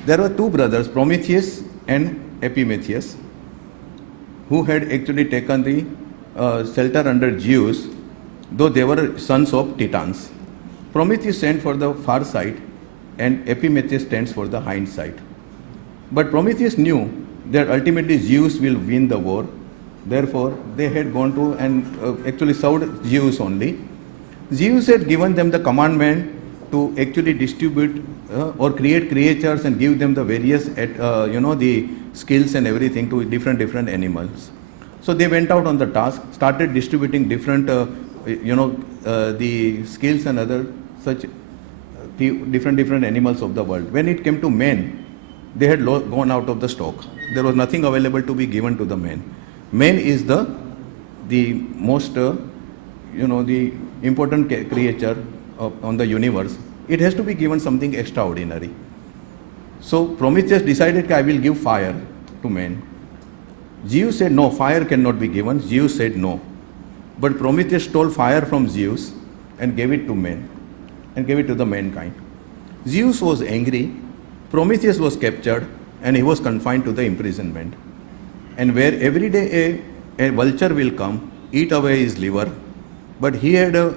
There were two brothers, Prometheus and Epimetheus, who had actually taken the shelter under Zeus, though they were sons of Titans. Prometheus stands for the far side and Epimetheus stands for the hind side. But Prometheus knew that ultimately Zeus will win the war. Therefore, they had gone to and actually served Zeus only. Zeus had given them the commandment to actually distribute or create creatures and give them the various, the skills and everything to different animals. So they went out on the task, started distributing different, the skills and other such different animals of the world. When it came to men, they had gone out of the stock. There was nothing available to be given to the men. Man is the most, the important creature on the universe. It has to be given something extraordinary. So Prometheus decided that I will give fire to men. Zeus said no, fire cannot be given. Zeus said no. But Prometheus stole fire from Zeus and gave it to men and gave it to the mankind. Zeus was angry. Prometheus was captured and he was confined to the imprisonment. And where every day a vulture will come, eat away his liver, but he had the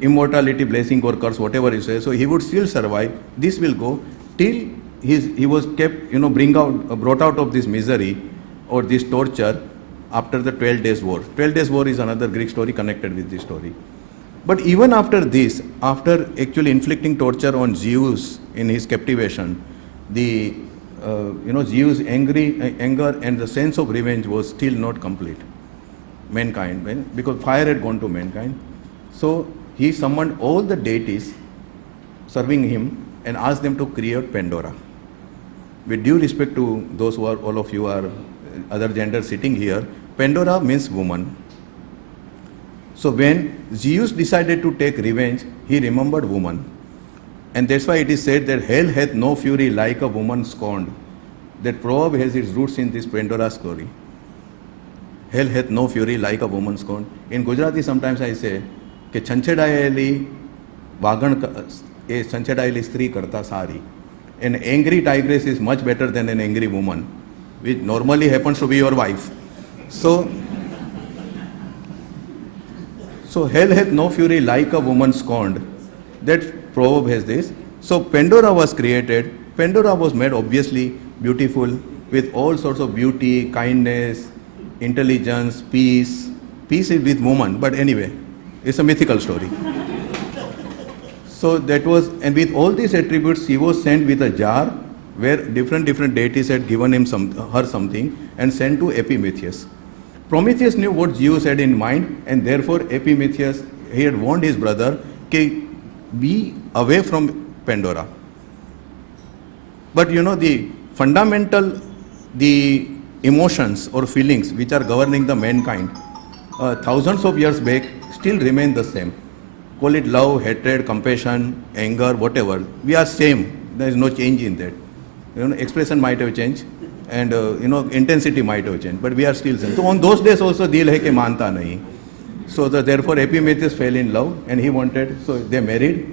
immortality, blessing or curse, whatever you say, so he would still survive. This will go till he was kept, brought out of this misery or this torture after the 12 days war. 12 days war is another Greek story connected with this story. But even after this, after actually inflicting torture on Zeus in his captivation, the Zeus' anger and the sense of revenge was still not complete. Mankind, because fire had gone to mankind. So he summoned all the deities serving him and asked them to create Pandora. With due respect to those who are, all of you are other genders sitting here, Pandora means woman. So when Zeus decided to take revenge, he remembered woman. And that's why it is said that hell hath no fury like a woman scorned. That proverb has its roots in this Pandora story. Hell hath no fury like a woman scorned. In Gujarati sometimes I say, કે છંછેડાયેલી વાગણ એ છંછેડાયેલી સ્ત્રી કરતાં સારી. An angry tigress is much better than an angry woman, which normally happens to be your wife. So hell hath no fury like a woman scorned. That proverb has this. So Pandora was created. Pandora was made obviously beautiful with all sorts of beauty, kindness, intelligence, peace. Peace is with woman, but anyway, it's a mythical story. So that was, and with all these attributes, he was sent with a jar where different deities had given him her something and sent to Epimetheus. Prometheus knew what Zeus had in mind, and therefore Epimetheus, he had warned his brother, be away from Pandora. But the fundamental, the emotions or feelings which are governing the mankind, thousands of years back, still remain the same. Call it love, hatred, compassion, anger, whatever. We are same. There is no change in that. Expression might have changed, and intensity might have changed, but we are still same. So on those days also, dil hai ke manta nahi. So therefore Epimetheus fell in love, and he wanted. So they married.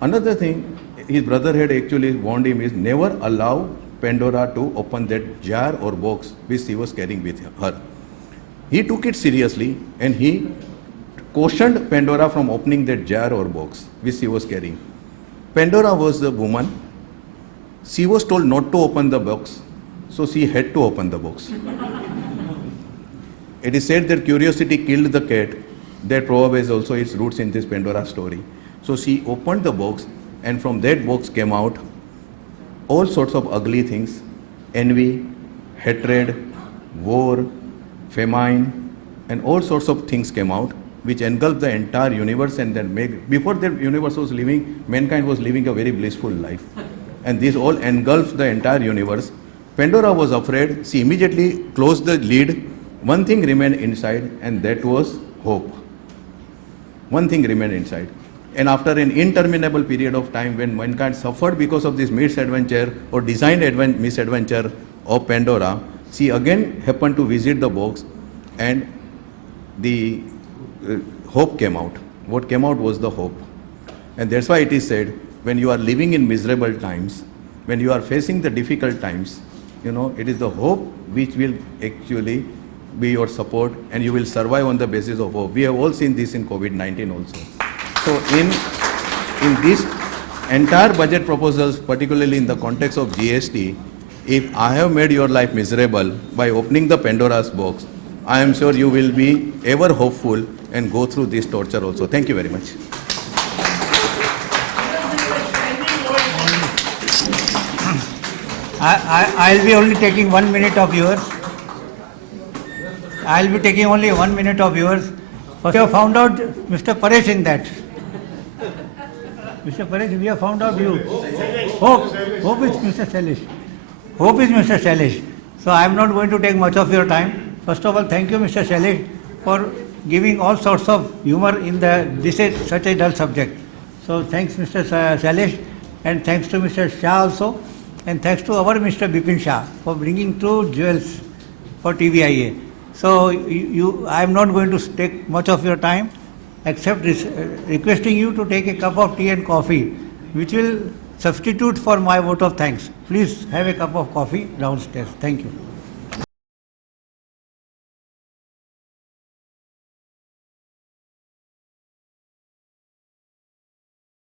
Another thing, his brother had actually warned him is never allow Pandora to open that jar or box which he was carrying with her. He took it seriously, and he cautioned Pandora from opening that jar or box which she was carrying. Pandora was the woman. She was told not to open the box, so she had to open the box. It is said that curiosity killed the cat. That proverb has also its roots in this Pandora story. So she opened the box, and from that box came out all sorts of ugly things: envy, hatred, war, famine, and all sorts of things came out, which engulfed the entire universe. And then before that universe was living, mankind was living a very blissful life. And this all engulfed the entire universe. Pandora was afraid. She immediately closed the lid. One thing remained inside, and that was hope. One thing remained inside. And after an interminable period of time when mankind suffered because of this misadventure or designed misadventure of Pandora, she again happened to visit the box, and the hope came out. What came out was the hope. And that's why it is said, when you are living in miserable times, when you are facing the difficult times, it is the hope which will actually be your support, and you will survive on the basis of hope. We have all seen this in COVID-19 also. So in this entire budget proposals, particularly in the context of GST, if I have made your life miserable by opening the Pandora's box, I am sure you will be ever hopeful and go through this torture also. Thank you very much. I'll be only taking 1 minute of yours. I'll be taking only 1 minute of yours. First, you have found out Mr. Paresh in that. Mr. Paresh, we have found out you. Hope is Mr. Shailesh. Hope is Mr. Shailesh. So I am not going to take much of your time. First of all, thank you, Mr. Shailesh, for giving all sorts of humor in this is such a dull subject. So thanks, Mr. Shailesh, and thanks to Mr. Shah also, and thanks to our Mr. Bipin Shah for bringing two jewels for TVIA. So I am not going to take much of your time, except requesting you to take a cup of tea and coffee, which will substitute for my vote of thanks. Please have a cup of coffee downstairs. Thank you.